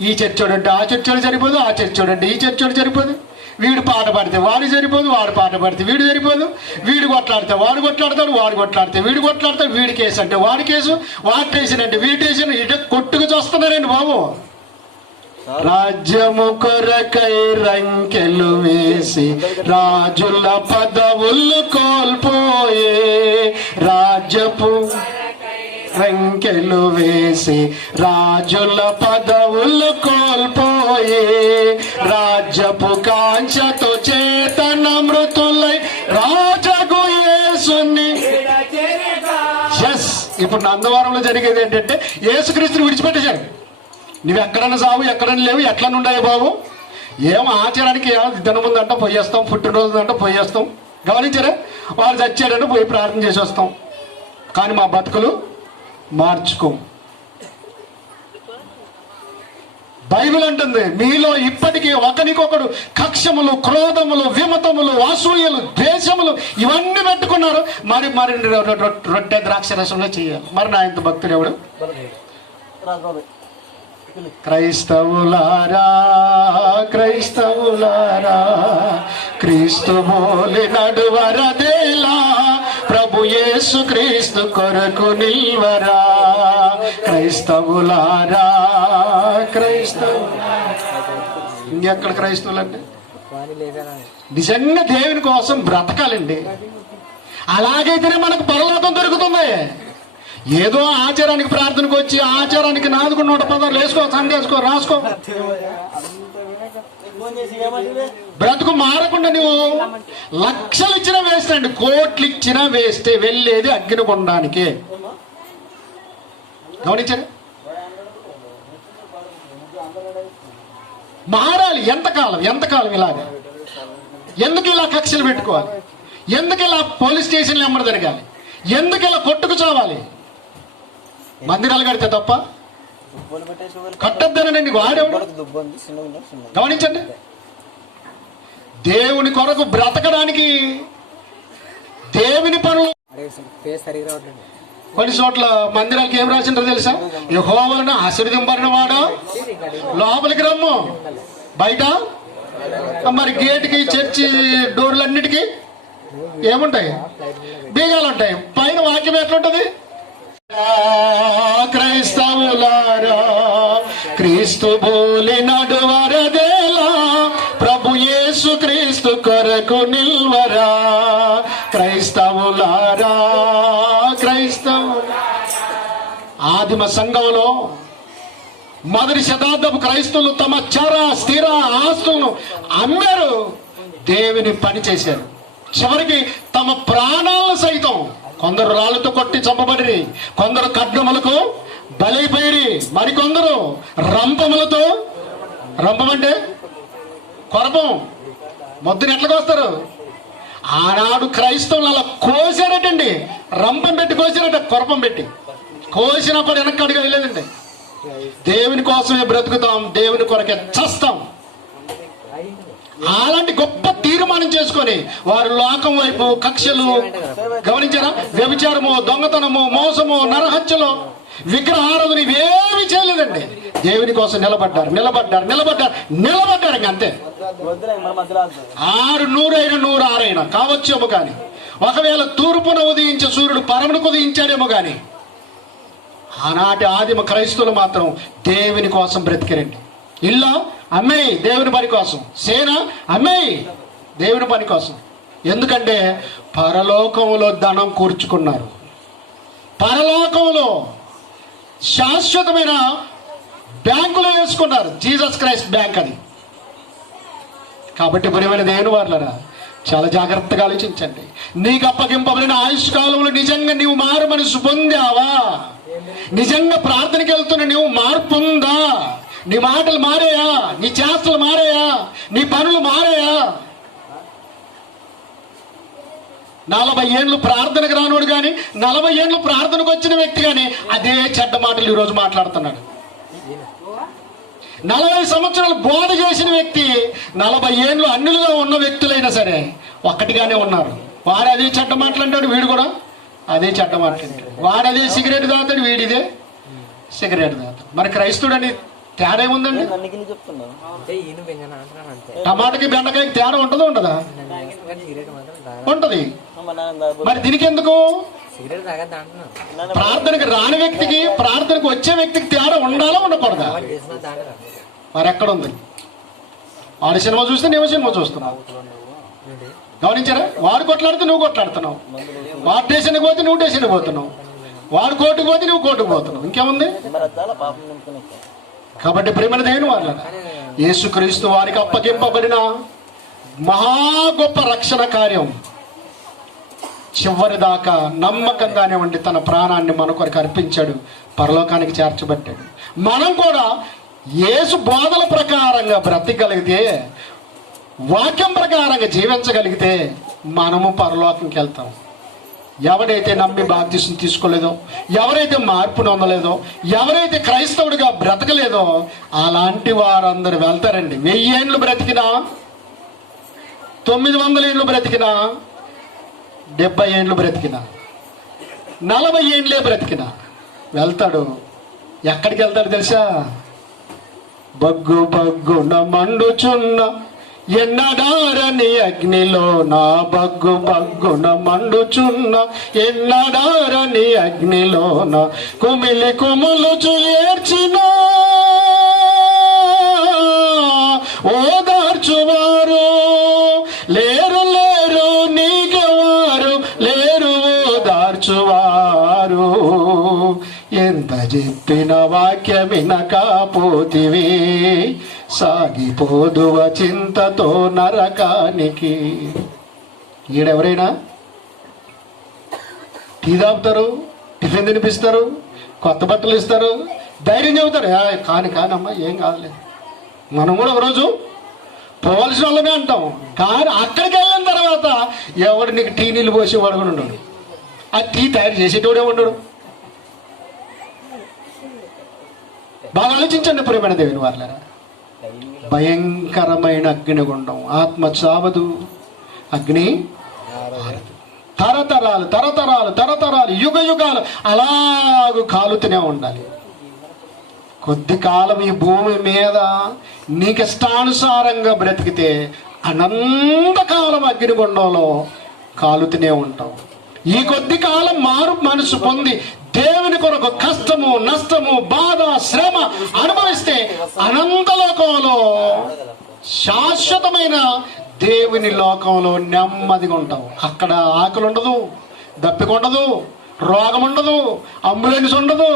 ఈ చర్చోడు అంటే ఆ చర్చోడు సరిపోదు, ఆ చర్చోడు అంటే ఈ చర్చోడు సరిపోదు, వీడు పాట పాడితే వాడు సరిపోదు, వాడు పాట పాడితే వీడు సరిపోదు, వీడు కొట్లాడితే వాడు కొట్లాడతాడు, వాడు కొట్లాడితే వీడు కొట్లాడతాడు, వీడి కేసు అంటే వాడి కేసు, వాడి టేషన్ అంటే వీడి టేషన్, ఇటు కొట్టుకు చూస్తున్నారండి బాబు. రాజ్యము కొరకై రంకెలు వేసి రాజుల పదవులు కోల్పోయే, రాజ్యపు రంకెలు వేసి రాజుల పదవులు కోల్పోయే, రాజ్యపు కాంక్షతో చేతన మృతులై రాజగు యేసుని. ఇప్పుడు నందవరంలో జరిగేది ఏంటంటే యేసుక్రీస్తుని విడిచిపెట్టేశారు. నువ్వు ఎక్కడన్నా సావు, ఎక్కడన్నా లేవు, ఎట్లా ఉండాయి బాబు, ఏం ఆచారానికి దినముందంట పోయేస్తాం, పుట్టినరోజు అంట పోయేస్తాం, గమనించారా, వాళ్ళు చచ్చాడంటే పోయి ప్రార్థన చేసి వస్తాం, కానీ మా బతుకులు మార్చుకో. బైబిల్ అంటుంది మీలో ఇప్పటికీ ఒకరికొకడు కక్షములు, క్రోధములు, విమతములు, అసూయలు, ద్వేషములు ఇవన్నీ పెట్టుకున్నారు. మరి రొట్టె ద్రాక్ష రసంలో చేయాలి. మరి నా ఇంత భక్తుడు ఎవడు? క్రైస్తవులారా క్రీస్తు బోలి నడువరదేలా, ప్రభు యేసు క్రీస్తు కొరకు నిల్వరా. క్రైస్తవులారా ఇంకెక్కడ క్రైస్తవులు అంటే నిజంగా దేవుని కోసం బ్రతకాలండి. అలాగైతేనే మనకు పరలోకం దొరుకుతుంది. ఏదో ఆచారానికి ప్రార్థనకు వచ్చి ఆచారానికి నాదుకు 116 వేసుకో, సందేసుకో, రాసుకో, బ్రతుకు మారకుండా నువ్వు లక్షలు ఇచ్చినా వేస్ట్ అండి, కోట్లు ఇచ్చినా వేస్తే వెళ్ళేది అగ్నిగుండానికి. గమనించారు? మారాలి. ఎంతకాలం ఇలాగ? ఎందుకు ఇలా కక్షలు పెట్టుకోవాలి? ఎందుకు ఇలా పోలీస్ స్టేషన్లు ఎమ్మడి తిరగాలి? ఎందుకు ఇలా కొట్టుకు చావాలి? మందిరాలు కడితే తప్ప కట్టద్దనండి వాడేవాడు. గమనించండి, దేవుని కొరకు బ్రతకడానికి దేవుని పనులు. కొన్ని చోట్ల మందిరాలకి ఏం రాసింటారో తెలుసా? యెహోవాను ఆశీర్వదింపబడిన వాడా లోపలికి రమ్ము, బయట మరి గేటుకి చర్చి డోర్లన్నిటికీ ఏముంటాయి? బీగాలు ఉంటాయి. పైన వాక్యం ఎట్లుంటది? క్రైస్తవులారా క్రీస్తు బోలి నడువరదేలా, ప్రభు యేసు క్రీస్తు కొరకు నిల్వరా. క్రైస్తవులారా ఆదిమ సంఘంలో మొదటి శతాబ్దపు క్రైస్తవులు తమ స్థిర ఆస్తులను అమ్మారు, దేవుని పని చేశారు. చివరికి తమ ప్రాణాలను సైతం, కొందరు రాళ్ళతో కొట్టి చంపబడి, కొందరు ఖడ్గములకు బలైపోయి, మరికొందరు రంపములతో, రంపం అంటే కొరపం, మొద్దుని ఎట్లా కోస్తారు, ఆనాడు క్రైస్తవులు అలా కోసారటండి. రంపం పెట్టి కోసారట, కొరపం పెట్టి కోసినప్పుడు వెనక్కి అడుగు వెళ్ళలేదండి. దేవుని కోసమే బ్రతుకుతాం, దేవుని కొరకే చస్తాం. అలాంటి గొప్ప తీర్మానం చేసుకొని వారు లోకం వైపు కక్షలు, గమనించారా, వ్యభిచారము, దొంగతనము, మోసము, నరహత్యలు, విగ్రహారాధన ఇవేమి చేయలేదండి. దేవుని కోసం నిలబడ్డారు. ఇంక అంతే. 600 అయినా 106 అయినా కావచ్చేమో కానీ, ఒకవేళ తూర్పున ఉదయించే సూర్యుడు పరమునకు ఉదయించాడేమో కానీ, ఆనాటి ఆదిమ క్రైస్తవులు మాత్రం దేవుని కోసం బ్రతికారండి. ఇల్లా అమ్మేయి దేవుని పని కోసం, సేన అమ్మేయి దేవుని పని కోసం. ఎందుకంటే పరలోకంలో ధనం కూర్చుకున్నారు. పరలోకంలో శాశ్వతమైన బ్యాంకులో వేసుకున్నారు, జీసస్ క్రైస్ట్ బ్యాంక్ అని. కాబట్టి ప్రియమైన దేవుని వారలారా, చాలా జాగ్రత్తగా ఆలోచించండి. నీకు అప్పగింపబడిన ఆయుష్ కాలంలో నిజంగా నీవు మారు మనసు పొందావా? నిజంగా ప్రార్థనకి వెళ్తున్న నీవు మార్పు ఉందా? నీ మాటలు మారాయా? నీ చేష్టలు మారాయా? నీ పనులు మారాయా? 40 ఏళ్ళు ప్రార్థనకు రానోడు కానీ, 40 ఏళ్ళు ప్రార్థనకు వచ్చిన వ్యక్తి కానీ అదే చెడ్డ మాటలు ఈరోజు మాట్లాడుతున్నాడు. 40 సంవత్సరాలు బోధ చేసిన వ్యక్తి, 40 ఏళ్ళు అన్యులుగా ఉన్న వ్యక్తులైనా సరే ఒక్కటిగానే ఉన్నారు. వాడు అదే చెడ్డ మాట్లాంటాడు, వీడు కూడా అదే చెడ్డ మాట్లాంటాడు. వాడు అదే సిగరెట్ తాగుతాడు, వీడిదే సిగరెట్ తాగుతాడు. మరి క్రైస్తవుడని తేడా ఏముందండి? టమాటాకి బెండకాయకి తేడా ఉంటుందా? ఉండదా? ఉంటది. మరి దీనికి ఎందుకు? ప్రార్థనకి రాని వ్యక్తికి, ప్రార్థనకు వచ్చే వ్యక్తికి తేడా ఉండాలా ఉండకూడదా? మరి ఎక్కడ ఉంది? వాడి సినిమా చూస్తే నువ్వు సినిమా చూస్తున్నావు. గమనించారా? వాడు కొట్లాడితే నువ్వు కొట్లాడుతున్నావు, వాడు స్టేషన్కి పోతే నువ్వు స్టేషన్కి పోతున్నావు, వాడు కోర్టుకు పోతే నువ్వు కోర్టుకు పోతున్నావు. ఇంకేముంది? కాబట్టి ప్రియమైన దేవుని వారలారా, యేసుక్రీస్తు వారికి అప్పగింపబడిన మహా గొప్ప రక్షణ కార్యం చివరి దాకా నమ్మకంగానే ఉండి తన ప్రాణాన్ని మన కొరకు అర్పించాడు, పరలోకానికి చేర్చబట్టాడు. మనం కూడా యేసు బోధల ప్రకారంగా బ్రతకగలిగితే, వాక్యం ప్రకారంగా జీవించగలిగితే మనము పరలోకంకి వెళ్తాం. ఎవరైతే నమ్మి బాప్తిసం తీసుకోలేదో, ఎవరైతే మార్పు నొందలేదో, ఎవరైతే క్రైస్తవుడిగా బ్రతకలేదో అలాంటి వారందరూ వెళ్తారండి. 1000 ఏళ్ళు బ్రతికినా, 900 ఏళ్ళు బ్రతికినా, 70 ఏళ్ళు బ్రతికినా, 40 ఏళ్ళే బ్రతికినా వెళ్తాడు. ఎక్కడికి వెళ్తాడు తెలుసా? బగ్గు బగ్గున మండుచున్న ఎన్నడారని అగ్నిలో, నా బగ్గు బగ్గున మండుచున్న ఎన్నడారని అగ్నిలోన కుమిలి కుములుచు ఏడ్చిన ఓదార్చువారు లేరు, లేరు నీకెవారు లేరు ఓదార్చువారు. ఎంత చెప్పిన వాక్యమిన కాపోతివి, సాగిపోదువ చింతతో నరకానికి. ఈడెవరైనా టీ తాపుతారు, టిఫిన్ తినిపిస్తారు, కొత్త బట్టలు ఇస్తారు, ధైర్యం చెబుతారు, కానమ్మా ఏం కాదులేదు. మనం కూడా ఒకరోజు పోవాల్సిన వాళ్ళమే అంటాం. కానీ అక్కడికి వెళ్ళిన తర్వాత ఎవడు నీకు టీ నీళ్ళు పోసి వాడుకుని ఉండడు, ఆ టీ తయారు చేసేటోడే ఉండడు. బాగా ఆలోచించండి ప్రియమైన దేవుని వారలారా. భయంకరమైన అగ్నిగుండం, ఆత్మ చావదు, అగ్ని తరతరాలు తరతరాలు తరతరాలు యుగ యుగాలు అలాగూ కాలుతూనే ఉండాలి. కొద్ది కాలం ఈ భూమి మీద నీకు ఇష్టానుసారంగా బ్రతికితే అనంతకాలం అగ్నిగుండంలో కాలుతూనే ఉంటావు. ఈ కొద్ది కాలం మారు మనసు పొంది దేవుని కొరకు కష్టము, నష్టము, బాధ, శ్రమ అనుభవిస్తే అనంత లోకంలో, శాశ్వతమైన దేవుని లోకంలో నెమ్మదిగా ఉంటావు. అక్కడ ఆకలి ఉండదు, దప్పిక ఉండదు, రోగం ఉండదు, అంబులెన్స్ ఉండదు,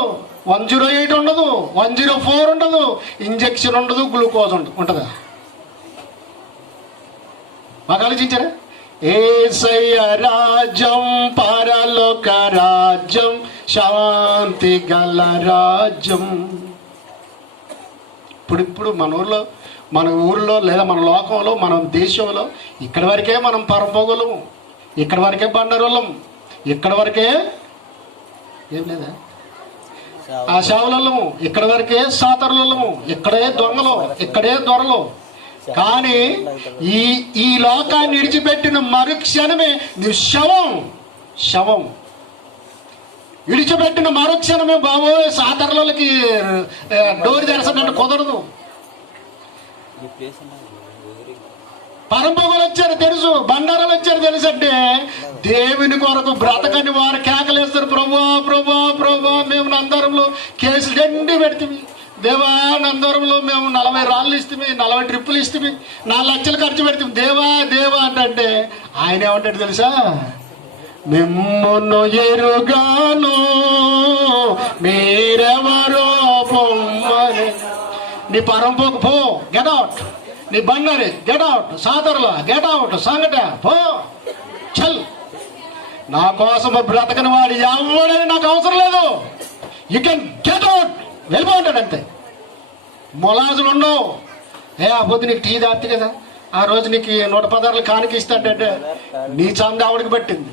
108 ఉండదు, 104 ఉండదు, ఇంజెక్షన్ ఉండదు, గ్లూకోజ్ ఉంటుందా? బాగా ఆలోచించారా? యేసయ్య రాజ్యం పరలోక రాజ్యం, శాంతి గల రాజ్యం. ఇప్పుడు మన ఊర్లో లేదా మన లోకంలో, మన దేశంలో ఇక్కడి వరకే మనం పరమపోగలము, ఇక్కడి వరకే బండరోళ్ళం, ఇక్కడి వరకే ఏం లేదా ఆ శావులము, ఇక్కడి వరకే సాతరులము, ఇక్కడే దొంగలు, ఇక్కడే దొరలు. కానీ ఈ లోకాన్ని విడిచిపెట్టిన మరుక్షణమే నువ్వు శవం విడిచిపెట్టిన మరుక్షణమే బాబోయ్ సాతరులకి డోర్ తెరసనంటే కుదరదు. పరంపొగలు వచ్చారు తెలుసు, బండారాలు వచ్చారు తెలుసు. అంటే దేవుని కొరకు బ్రతకని వారు కేకలేస్తారు, ప్రభా ప్రభా ప్రభా మేము నందరంలో కేసులు దండి పెడుతుంది, దేవా నందరంలో మేము 40 రాళ్ళు ఇస్తుంది, 40 ట్రిప్పులు ఇస్తుంది, 4 లక్షలు ఖర్చు పెడుతుంది, దేవా దేవా అంటే ఆయన ఏమంటాడు తెలుసా? మిమ్మును ఎరుగాను మీరెవరో పొమ్మని. నీ పరంపోకు పో, గెట్ అవుట్. నీ బండారి గెట్ అవుట్, సాదరులా గెట్ అవుట్, సంగట పో, చల్. నా కోసం బ్రతకని వాడు ఎవడని నాకు అవసరం లేదు, యూ కెన్ గెట్ అవుట్, వెళ్ళిపోంటాడు అంతే. మొలాజులు ఉండవు. ఆ పొద్దు నీకు టీ దాటి కదా, ఆ రోజు నీకు 116 కానికి ఇస్తాడంటే నీ చంద ఆవిడికి పట్టింది.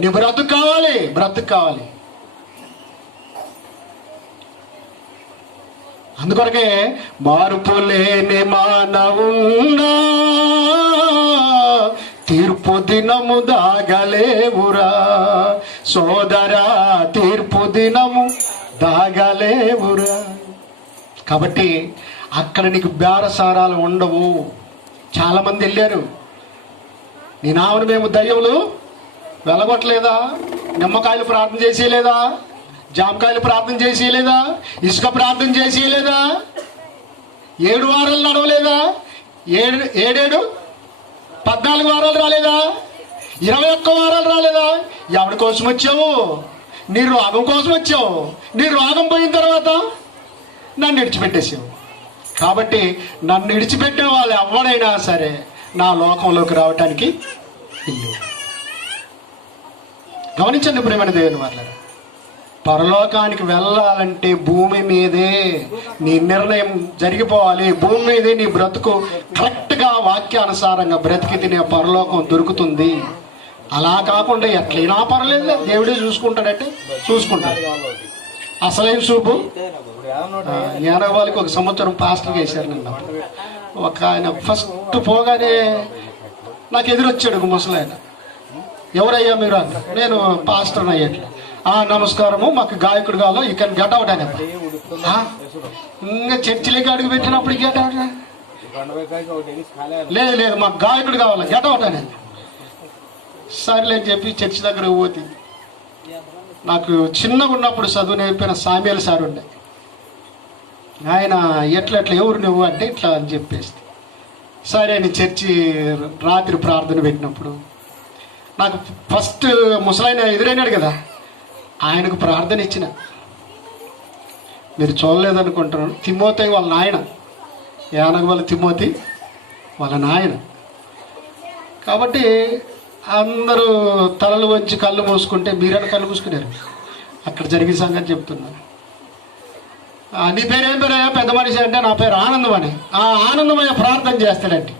నీ బ్రతుకు కావాలి. అందుకొరకే మార్పు లేని మానవున్నా తీర్పు దినము దాగలేవురా సోదరా, తీర్పు దినము దాగలేవురా. కాబట్టి అక్కడ నీకు బేరసారాలు ఉండవు. చాలామంది వెళ్ళారు, నీ నామను మేము దయ్యములు వెళ్ళగొట్టలేదా, నిమ్మకాయలు ప్రార్థన చేసేయలేదా, జామకాయలు ప్రార్థన చేసేయలేదా, ఇసుక ప్రార్థన చేసేయలేదా, 7 వారాలు నడవలేదా, 14 వారాలు రాలేదా, 21 వారాలు రాలేదా? ఎవరి కోసం వచ్చావు? నీ రోగం కోసం వచ్చావు. నీ రోగం పోయిన తర్వాత నన్ను విడిచిపెట్టేసావు. కాబట్టి నన్ను విడిచిపెట్టిన వాళ్ళు ఎవడైనా సరే నా లోకంలోకి రావటానికి ఇల్లు. గమనించండి ప్రియమైన దేవుని వాళ్ళారా, పరలోకానికి వెళ్ళాలంటే భూమి మీదే నీ నిర్ణయం జరిగిపోవాలి. భూమి మీదే నీ బ్రతుకు కరెక్ట్గా వాక్యానుసారంగా బ్రతికి తినే పరలోకం దొరుకుతుంది. అలా కాకుండా ఎట్లయినా పర్లేదు, దేవుడే చూసుకుంటాడంటే చూసుకుంటాడు. అసలైన చూపు యానవాళ్ళకి 1 సంవత్సరం పాస్టర్గా వేశారు. నిన్న ఒక ఆయన ఫస్ట్ పోగానే నాకు ఎదురొచ్చాడు ఒక ముసలాయన. ఎవరయ్యా మీరు? నేను పాస్టర్ అయ్యట్లే. నమస్కారము, మాకు గాయకుడు కావాలి, యూ కెన్ గెట్ అవుట్ అని. ఇంకా చర్చిలోకి అడుగు పెట్టినప్పుడు గెట్ అవుట్ లేదు, మాకు గాయకుడు కావాలి, గెట్ అవుట్ అని. సర్లే అని చెప్పి చర్చి దగ్గర పోతుంది. నాకు చిన్నగా ఉన్నప్పుడు చదువు నేర్పిన సామ్యాల సార్ ఉండే. ఆయన ఎట్లా ఎవరు నువ్వు అంటే ఇట్లా అని చెప్పేసి, సరే అని చర్చి రాత్రి ప్రార్థన పెట్టినప్పుడు నాకు ఫస్ట్ ముసలాయన ఎదురైనాడు కదా, ఆయనకు ప్రార్థన ఇచ్చిన. మీరు చూడలేదనుకుంటున్నాను, తిమోతి వాళ్ళ నాయన, యానగ వాళ్ళ తిమోతి వాళ్ళ నాయన. కాబట్టి అందరూ తలలు వంచి కళ్ళు మూసుకుంటే మీరైనా కళ్ళు మూసుకున్నారు. అక్కడ జరిగిన సంగతి చెప్తున్నాను. నీ పేరేం పేరయ్యా పెద్ద మనిషి అంటే, నా పేరు ఆనందమని. ఆనందమయ్య ప్రార్థన చేస్తాడండి.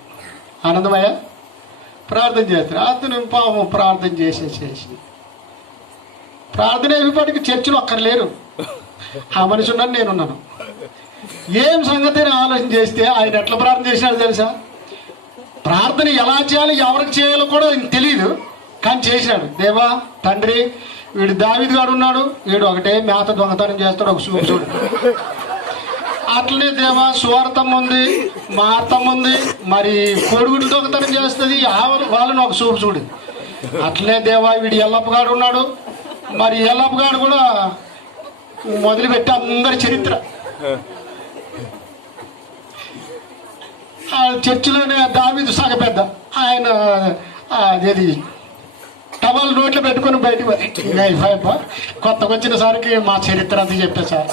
ఆనందమయ్య ప్రార్థన చేస్తాడు. అతను పాపం ప్రార్థన చేసి ప్రార్థన అయిపోయికి చర్చిలో అక్కర్లేరు, ఆ మనిషి ఉన్నాను, నేనున్నాను. ఏం సంగతి ఆలోచన చేస్తే ఆయన ఎట్లా ప్రార్థన చేసినాడు తెలుసా? ప్రార్థన ఎలా చేయాలి, ఎవరికి చేయాలో కూడా తెలియదు, కానీ చేసినాడు. దేవా తండ్రి, వీడు దావీదు గారు ఉన్నాడు, వీడు ఒకటే మేత దొంగతనం చేస్తాడు, ఒక చూపు చూడు. అట్లనే దేవా సువార్తమ్మ ఉంది, మా అత్తమ్మ ఉంది, మరి కోడిగుడ్లు దొంగతనం చేస్తుంది, వాళ్ళని ఒక చూపు చూడు. అట్లనే దేవా వీడు ఎల్లప్ప గారు ఉన్నాడు, మరి ఎల్లప్ప గారు కూడా మొదలుపెట్టి అందరి చరిత్ర. చర్చిలోనే దావీదు సగ పెద్ద ఆయన, అదేది టవల్ నోట్లో పెట్టుకొని బయటకు ఇంకా అయిపోయా. కొత్తగా వచ్చిన సారికి మా చరిత్ర అంతా చెప్పే సార్.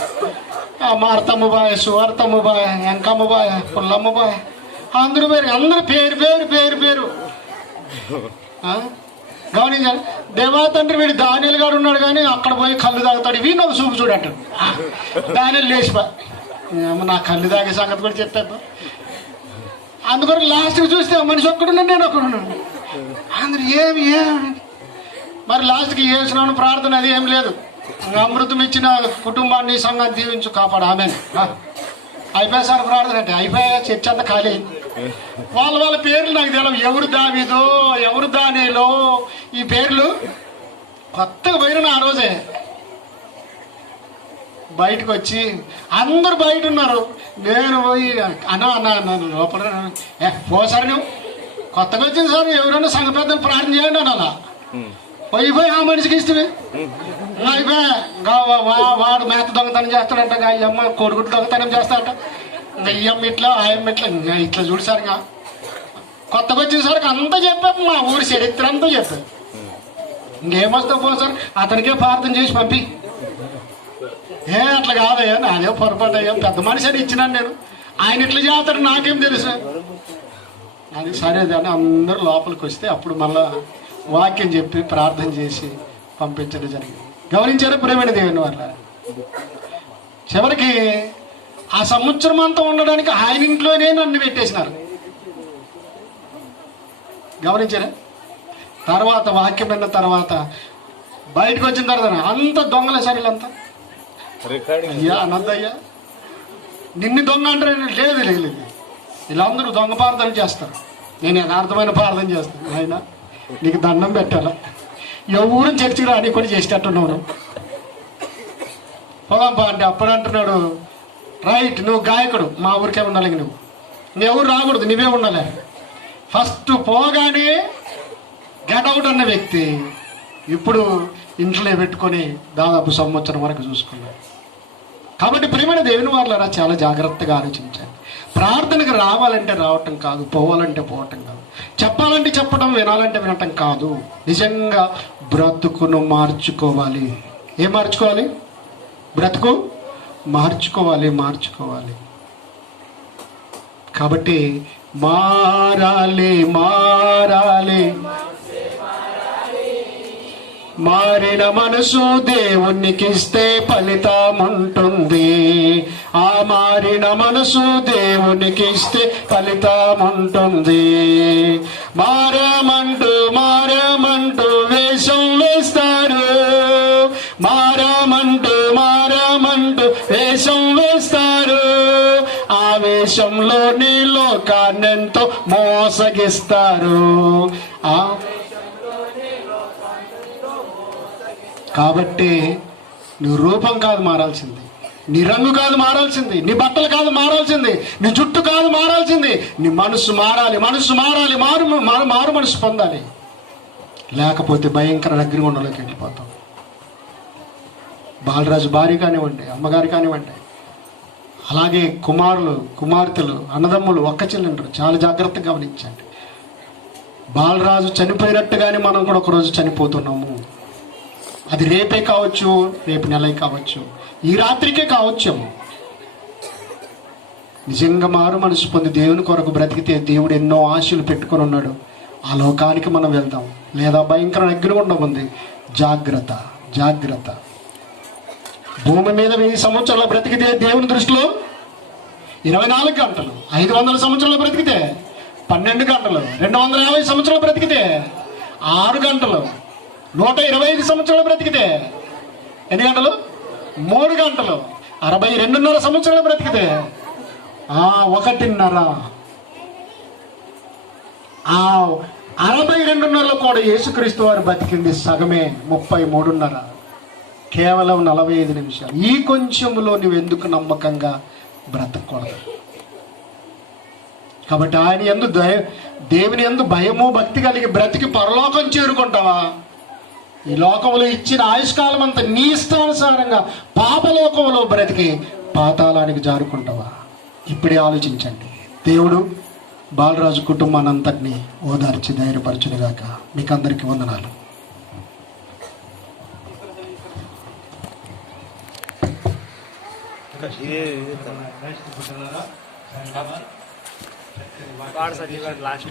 మారతమ్మ బాయ్, సువార్తమ్మ బాయ్, వెంకమ్మ బాయ్, పుల్లమ్మ బాయ్, అందరూ అందరూ పేరు గమనించాలి. దేవాతండ్రి వీడు దానియలు గారు ఉన్నాడు కానీ అక్కడ పోయి కళ్ళు తాగుతాడు, వీడిని ఒక చూపు చూడంటాడు. దానియలు లేచిపా, నా కళ్ళు తాగే సంగతి కూడా చెప్పాను. అందుకొరకు లాస్ట్కి చూస్తే మనిషి ఒక్కడున్నాను, నేను ఒక్కడున్నాను. అందరు ఏమి మరి లాస్ట్కి చేసినాను ప్రార్థన అది ఏం లేదు. అమృతం ఇచ్చిన కుటుంబాన్ని సంఘాన్ని దీవించు కాపాడు ఆమె అయిపోయా సార్ ప్రార్థన అంటే. అయిపోయా చర్చ అంతా ఖాళీ. వాళ్ళ పేర్లు నాకు తెలియదు, ఎవరు దావీదో ఎవరు దానిలో, ఈ పేర్లు కొత్తగా పోయిన ఆ రోజే బయటకు వచ్చి అందరు బయట ఉన్నారు. నేను పోయి అన్నాను లోపల, పోసారు నువ్వు కొత్తగా వచ్చింది సార్, ఎవరైనా సంఘ పెద్దలు ప్రార్థన చేయండి అని అలా పోయి ఆ మనిషికి ఇస్తే అయిపోయా. వాడు మేత దొంగతనం చేస్తాడంట, అయ్యమ్మ కొడుకుడు దొంగతనం చేస్తాడట, అయ్యమ్మ ఇట్లా ఆయమ్మ ఇట్లా ఇట్లా చూడు సార్. ఇంకా కొత్తగా వచ్చేసరికి అంతా చెప్పాము, మా ఊరి చరిత్ర అంతా చెప్పాను. ఇంకేమొస్తావు పో సార్, అతనికే ప్రార్థన చేసి పంపి. అట్లా కాదయ్యా, నాదే పొరపాటు అయ్యా, పెద్ద మనిషి అని ఇచ్చినాను నేను, ఆయన ఇట్లా చేస్తాడు నాకేం తెలుసు అది. సరే అని అందరూ లోపలికి వస్తే అప్పుడు మళ్ళా వాక్యం చెప్పి ప్రార్థన చేసి పంపించడం జరిగింది. గమనించారు ప్రేమైన దేవుని వల్ల. చివరికి ఆ సంవత్సరం అంతా ఉండడానికి ఆయన ఇంట్లోనే నన్ను పెట్టేసినారు. గమనించారా? తర్వాత వాక్యం విన్న తర్వాత బయటకు వచ్చిన తర్వాత అంత దొంగలే సార్ వీళ్ళంతా. అయ్యా అన్నదయ్యా నిన్ను దొంగ అంటే లేదు, వీళ్ళందరూ దొంగ ప్రార్థన చేస్తారు, నేను యథార్థమైన ప్రార్థన చేస్తాను. ఆయన నీకు దండం పెట్టాలా, ఎవరు చర్చికి రాని కూడా చేసేటట్టున్నావు, పోదాంపా అంటే. అప్పుడు అంటున్నాడు, రైట్ నువ్వు గాయకుడు, మా ఊరికే ఉండాలి, నువ్వు రాకూడదు, నువ్వే ఉండాలి. ఫస్ట్ పోగానే గెటౌట్ అన్న వ్యక్తి ఇప్పుడు ఇంట్లో పెట్టుకొని దాదాపు సంవత్సరం వరకు చూసుకున్నాడు. కాబట్టి ప్రియమైన దేవుని వాళ్ళారా, చాలా జాగ్రత్తగా ఆలోచించండి. ప్రార్థనకు రావాలంటే రావటం కాదు, పోవాలంటే పోవటం కాదు, చెప్పాలంటే చెప్పడం, వినాలంటే వినటం కాదు. నిజంగా బ్రతుకును మార్చుకోవాలి. ఏం మార్చుకోవాలి? బ్రతుకు మార్చుకోవాలి. కాబట్టి మారాలి మారిన మనసు దేవునికి ఇస్తే ఫలితం ఉంటుంది. ఆ మారిన మనసు దేవునికి ఇస్తే ఫలితం ఉంటుంది. మారమంటూ వేషం వేస్తారు, మారమంటూ వేషం వేస్తారు. ఆ వేషంలోని లోకాన్నెంతో మోసగిస్తారు. కాబట్టి నీ రూపం కాదు మారాల్సింది, నీ రంగు కాదు మారాల్సింది, నీ బట్టలు కాదు మారాల్సింది, నీ జుట్టు కాదు మారాల్సింది, నీ మనసు మారాలి. మారు మనసు పొందాలి. లేకపోతే భయంకర అగ్నిగుండంలోకి వెళ్ళిపోతాం. బాలరాజు భార్య కానివ్వండి, అమ్మగారు కానివ్వండి, అలాగే కుమార్తెలు, అన్నదమ్ములు, ఒక్క చెల్లెండ్రు, చాలా జాగ్రత్తగా గమనించండి. బాలరాజు చనిపోయినట్టుగానే మనం కూడా ఒకరోజు చనిపోతున్నాము. అది రేపే కావచ్చు, రేపు నెలే కావచ్చు, ఈ రాత్రికే కావచ్చేమో. నిజంగా మారు మనసు పొంది దేవుని కొరకు బ్రతికితే దేవుడు ఎన్నో ఆశలు పెట్టుకొని ఉన్నాడు. ఆ లోకానికి మనం వెళ్దాం. లేదా భయంకర అగ్నిగుండం ఉంది. జాగ్రత్త. భూమి మీద 1000 సంవత్సరాలు బ్రతికితే దేవుని దృష్టిలో 24 గంటలు, 500 సంవత్సరాలు బ్రతికితే 12 గంటలు, 250 సంవత్సరాలు బ్రతికితే 6 గంటలు, 125 సంవత్సరాలు బ్రతికితే ఎన్ని గంటలు? 3 గంటలు. 62.5 సంవత్సరాలు బ్రతికితే 1.5. 62.5 కూడా యేసుక్రీస్తు వారు బతికింది సగమే, 33.5, కేవలం 45 నిమిషాలు. ఈ కొంచెంలో నువ్వు ఎందుకు నమ్మకంగా బ్రతకూడదు? కాబట్టి ఆయన యందు దేవుని యందు భయము భక్తి కలిగి బ్రతికి పరలోకం చేరుకుంటావా? ఈ లోకంలో ఇచ్చిన ఆయుష్కాలం అంతా నీ ఇష్టానుసారంగా పాపలోకంలో బ్రతికి పాతాళానికి జారుకుంటావా? ఇప్పుడే ఆలోచించండి. దేవుడు బాలరాజు కుటుంబాన్ని అంతటినీ ఓదార్చి ధైర్యపరచునుగాక. మీకు అందరికీ వందనాలు. వాడు సచివ్ గారు లాస్ట్